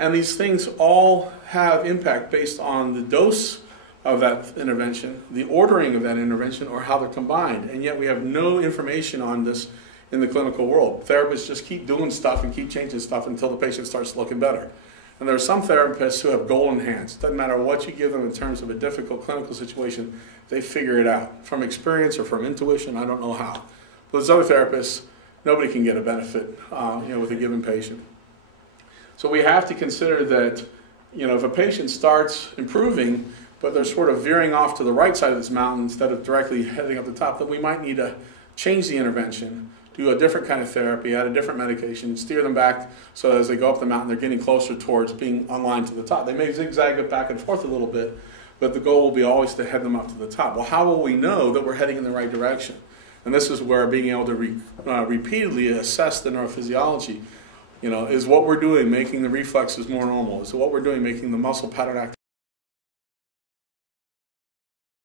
And these things all have impact based on the dose of that intervention, the ordering of that intervention, or how they're combined. And yet we have no information on this in the clinical world. Therapists just keep doing stuff and keep changing stuff until the patient starts looking better. And there are some therapists who have golden hands. It doesn't matter what you give them in terms of a difficult clinical situation, they figure it out. From experience or from intuition, I don't know how. But there's other therapists, nobody can get a benefit with a given patient. So we have to consider that if a patient starts improving, but they're sort of veering off to the right side of this mountain instead of directly heading up the top, then we might need to change the intervention, do a different kind of therapy, add a different medication, steer them back so that as they go up the mountain, they're getting closer towards being on line to the top. They may zigzag it back and forth a little bit, but the goal will be always to head them up to the top. Well, how will we know that we're heading in the right direction? And this is where being able to repeatedly assess the neurophysiology, is what we're doing making the reflexes more normal? Is what we're doing making the muscle pattern active?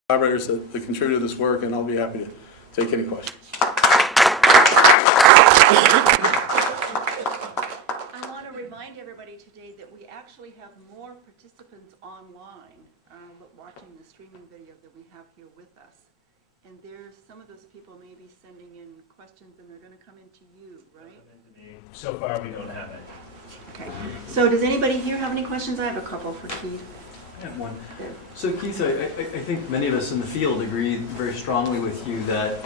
Collaborators that contribute to this work, and I'll be happy to take any questions. I want to remind everybody today that we actually have more participants online watching the streaming video that we have here with us. And some of those people may be sending in questions, and they're going to come into you, right? So far, we don't have any. Okay. So does anybody here have any questions? I have a couple for Keith. I have one. So Keith, I think many of us in the field agree very strongly with you that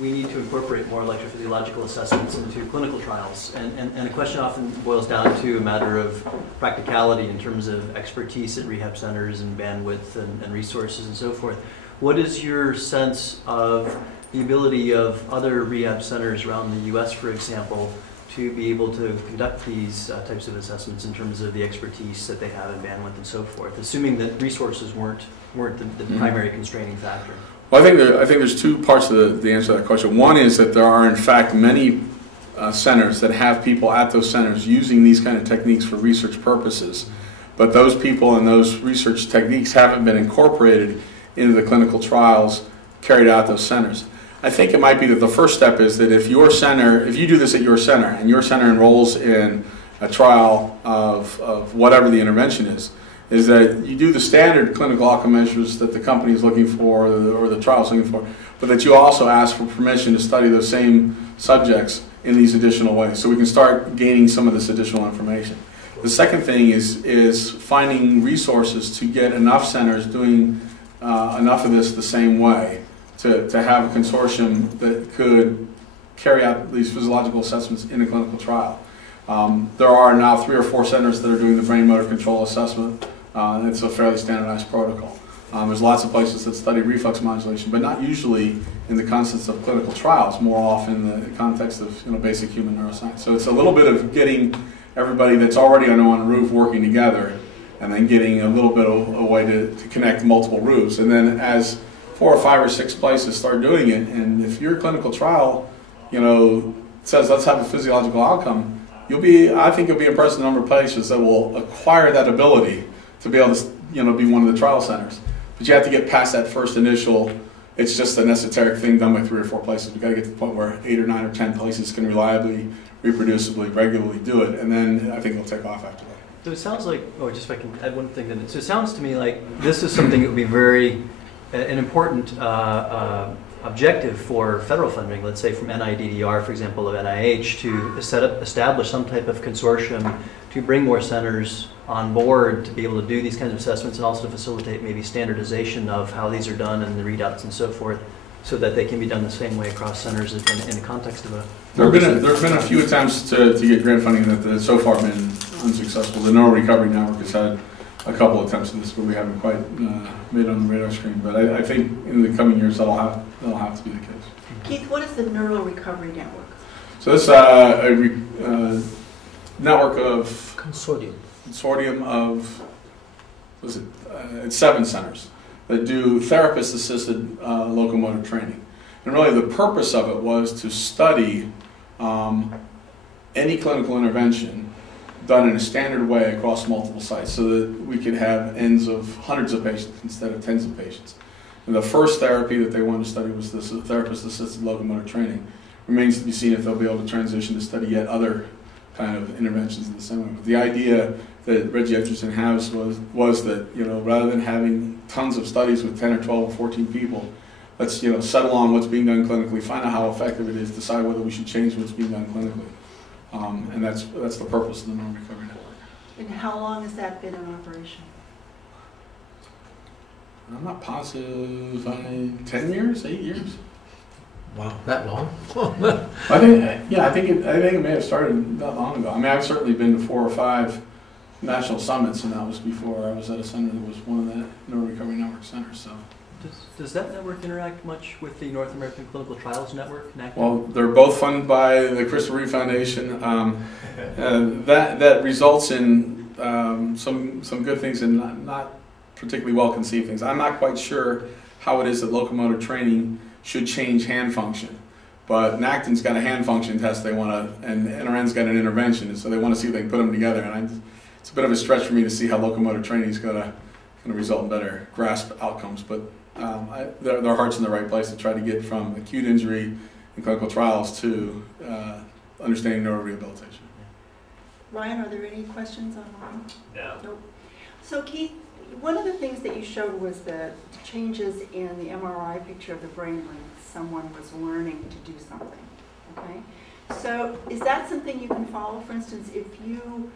we need to incorporate more electrophysiological assessments into clinical trials. And the question often boils down to a matter of practicality in terms of expertise at rehab centers and bandwidth and resources and so forth. What is your sense of the ability of other rehab centers around the U.S., for example, to be able to conduct these types of assessments in terms of the expertise that they have in bandwidth and so forth, assuming that resources weren't the primary constraining factor? Well, I think there's two parts of the answer to that question. One is that there are, in fact, many centers that have people at those centers using these kind of techniques for research purposes, but those people and those research techniques haven't been incorporated into the clinical trials carried out at those centers. I think it might be that the first step is that if you do this at your center, and your center enrolls in a trial of whatever the intervention is that you do the standard clinical outcome measures that the company is looking for or the trial is looking for, but that you also ask for permission to study those same subjects in these additional ways, so we can start gaining some of this additional information. The second thing is finding resources to get enough centers doing enough of this the same way to have a consortium that could carry out these physiological assessments in a clinical trial. There are now 3 or 4 centers that are doing the brain motor control assessment. And it's a fairly standardized protocol. There's lots of places that study reflex modulation, but not usually in the context of clinical trials, more often in the context of basic human neuroscience. So it's a little bit of getting everybody that's already on a roof working together, and then getting a little bit of a way to connect multiple roofs. And then as 4 or 5 or 6 places start doing it, and if your clinical trial, says let's have a physiological outcome, I think you'll be impressed with the number of places that will acquire that ability to be able to, be one of the trial centers. But you have to get past that first initial, it's just an esoteric thing done by 3 or 4 places. We've got to get to the point where 8 or 9 or 10 places can reliably, reproducibly, regularly do it, and then I think it'll take off after that. So it sounds like, just if I can add one thing, so it sounds to me like this is something that would be an important objective for federal funding, let's say from NIDDR, for example, of NIH, to establish some type of consortium to bring more centers on board to be able to do these kinds of assessments, and also to facilitate maybe standardization of how these are done and the readouts and so forth, so that they can be done the same way across centers in the context of a... There have been a few attempts to get grant funding that have so far been unsuccessful. The Neuroplasticity Recovery Network has had a couple attempts at this, but we haven't quite made it on the radar screen. But I think in the coming years that'll have to be the case. Keith, what is the Neural Recovery Network? So this is a network of consortium of, it's 7 centers that do therapist-assisted locomotor training. And really the purpose of it was to study any clinical intervention done in a standard way across multiple sites so that we could have ends of hundreds of patients instead of tens of patients. And the first therapy that they wanted to study was this therapist-assisted locomotor training. Remains to be seen if they'll be able to transition to study yet other kind of interventions in the same way. But the idea that Reggie Edgerton has was that, rather than having tons of studies with 10 or 12 or 14 people, let's settle on what's being done clinically, find out how effective it is, decide whether we should change what's being done clinically. And that's the purpose of the Neural Recovery Network. And how long has that been in operation? I'm not positive, 10 years, 8 years. Wow, that long? I think it may have started that long ago. I mean, I've certainly been to 4 or 5 national summits, and that was before I was at a center that was one of the Neural Recovery Network centers. So, does that network interact much with the North American Clinical Trials Network? Well, they're both funded by the Christopher Reeve Foundation. That results in some good things and not particularly well conceived things. I'm not quite sure how it is that locomotor training should change hand function. But NACTIN's got a hand function test they want to, and NRN's got an intervention, and so they want to see if they can put them together. And it's a bit of a stretch for me to see how locomotor training is going to result in better grasp outcomes. But their heart's in the right place to try to get from acute injury in clinical trials to understanding neurorehabilitation. Ryan, are there any questions online? No. Nope. So Keith, one of the things that you showed was the changes in the MRI picture of the brain when someone was learning to do something, okay? So is that something you can follow? For instance, if you,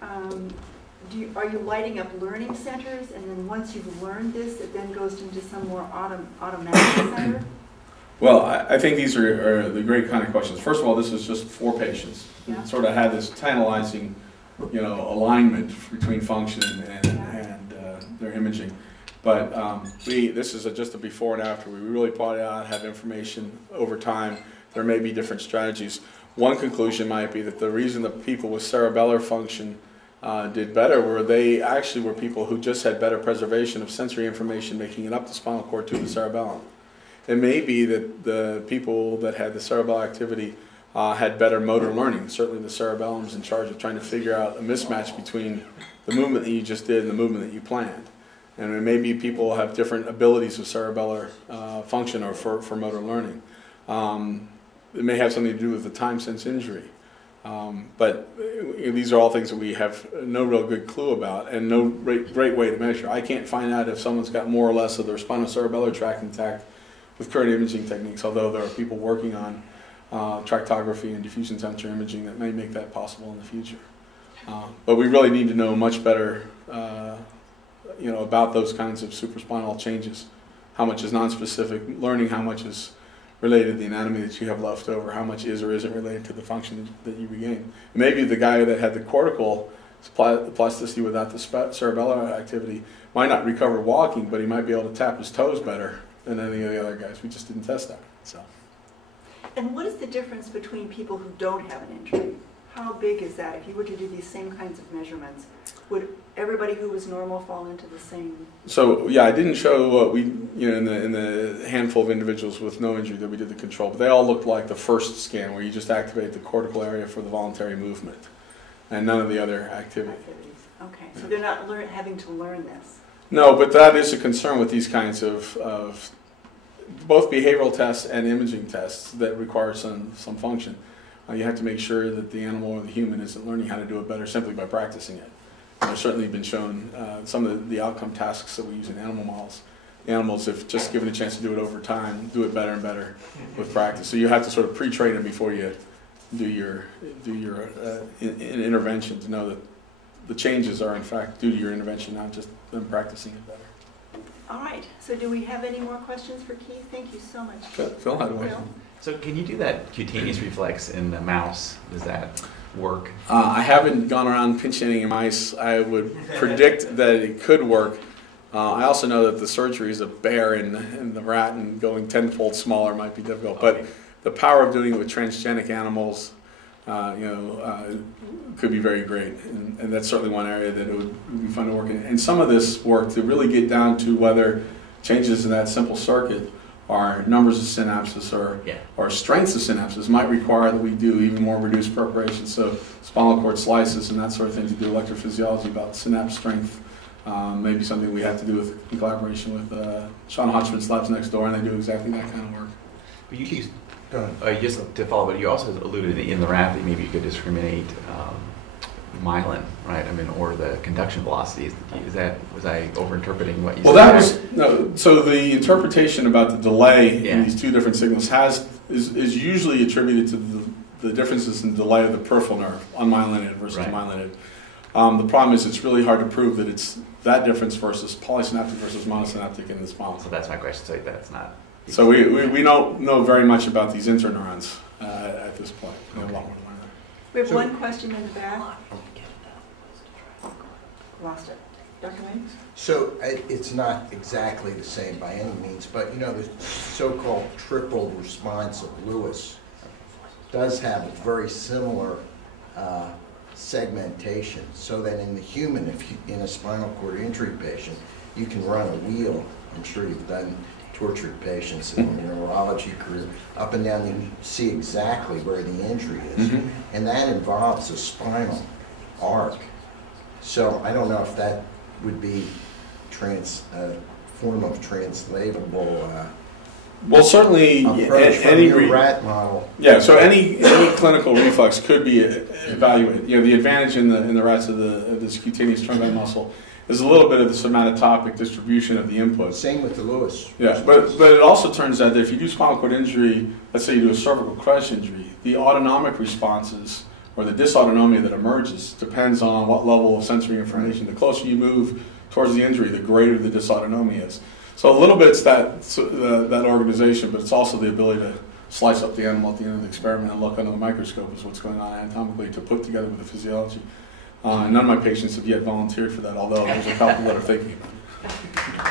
are you lighting up learning centers, and then once you've learned this, it then goes into some more automatic center? Well, I think these are the great kind of questions. First of all, this is just 4 patients. Yeah. It sort of had this tantalizing, alignment between function and their imaging. But this is just a before and after. We really plot out, have information over time. There may be different strategies. One conclusion might be that the reason that people with cerebellar function did better were they actually were people who just had better preservation of sensory information making it up the spinal cord to the cerebellum. It may be that the people that had the cerebral activity had better motor learning. Certainly the cerebellum's in charge of trying to figure out a mismatch between the movement that you just did and the movement that you planned. And it may be people have different abilities of cerebellar function or for motor learning. It may have something to do with the time since injury. But these are all things that we have no real good clue about and no great way to measure. I can't find out if someone's got more or less of their spinocerebellar tract intact with current imaging techniques, although there are people working on tractography and diffusion temperature imaging that may make that possible in the future. But we really need to know much better about those kinds of supraspinal changes. How much is nonspecific learning, how much is related to the anatomy that you have left over, how much is or isn't related to the function that you regain. Maybe the guy that had the cortical plasticity without the cerebellar activity might not recover walking, but he might be able to tap his toes better than any of the other guys. We just didn't test that. So. And what is the difference between people who don't have an injury? How big is that? If you were to do these same kinds of measurements, would everybody who was normal fall into the same? So yeah, I didn't show what we, in the handful of individuals with no injury that we did the control, but they all looked like the first scan where you just activate the cortical area for the voluntary movement, and none of the other activities. Okay, so they're not having to learn this. No, but that is a concern with these kinds of both behavioral tests and imaging tests that require some function. You have to make sure that the animal or the human isn't learning how to do it better simply by practicing it. And there's certainly been shown some of the outcome tasks that we use in animal models. The animals, if just given a chance to do it over time, do it better and better with practice. So you have to sort of pre-train them before you do your intervention to know that the changes are in fact due to your intervention, not just them practicing it better. All right. So do we have any more questions for Keith? Thank you so much. Phil had one. So can you do that cutaneous reflex in the mouse? Is that? work? I haven't gone around pinch hitting mice. I would predict that it could work. I also know that the surgery is a bear in the rat, and going tenfold smaller might be difficult. But the power of doing it with transgenic animals, could be very great, and that's certainly one area that it would be fun to work in. And some of this work to really get down to whether changes in that simple circuit are numbers of synapses or strengths of synapses might require that we do even more reduced preparation. So spinal cord slices and that sort of thing to do electrophysiology about synapse strength. Maybe something we have to do in collaboration with Sean Hotchman's labs next door, and they do exactly that kind of work. But you just to follow, but you also alluded in the rat that maybe you could discriminate myelin, right? I mean, or the conduction velocities. Was I overinterpreting what you said? Well, so the interpretation about the delay in these two different signals is usually attributed to the differences in delay of the peripheral nerve, unmyelinated versus myelinated. The problem is it's really hard to prove that it's that difference versus polysynaptic versus monosynaptic in the spinal. So that's my question. So that's not. So we don't know very much about these interneurons at this point. We have a lot more to learn. We have one question in the back. Lost it. Dr. Wayne? So it's not exactly the same by any means, but you know, the so-called triple response of Lewis does have a very similar segmentation, so that in the human, in a spinal cord injury patient, you can run a wheel. I'm sure you've done tortured patients in your neurology career, up and down, you see exactly where the injury is. And that involves a spinal arc. So I don't know if that would be a form of translatable well, certainly any rat model. Yeah, so any clinical reflex could be evaluated. You know, the advantage in the rats of this cutaneous truncated muscle is a little bit of the somatotopic distribution of the input. Same with the Lewis. Yeah, but it also turns out that if you do spinal cord injury, let's say you do a cervical crush injury, the autonomic responses or the dysautonomia that emerges depends on what level of sensory information. The closer you move towards the injury, the greater the dysautonomia is. So a little bit it's that organization, but it's also the ability to slice up the animal at the end of the experiment and look under the microscope is what's going on anatomically to put together with the physiology. And none of my patients have yet volunteered for that, although there's a couple that are thinking about it.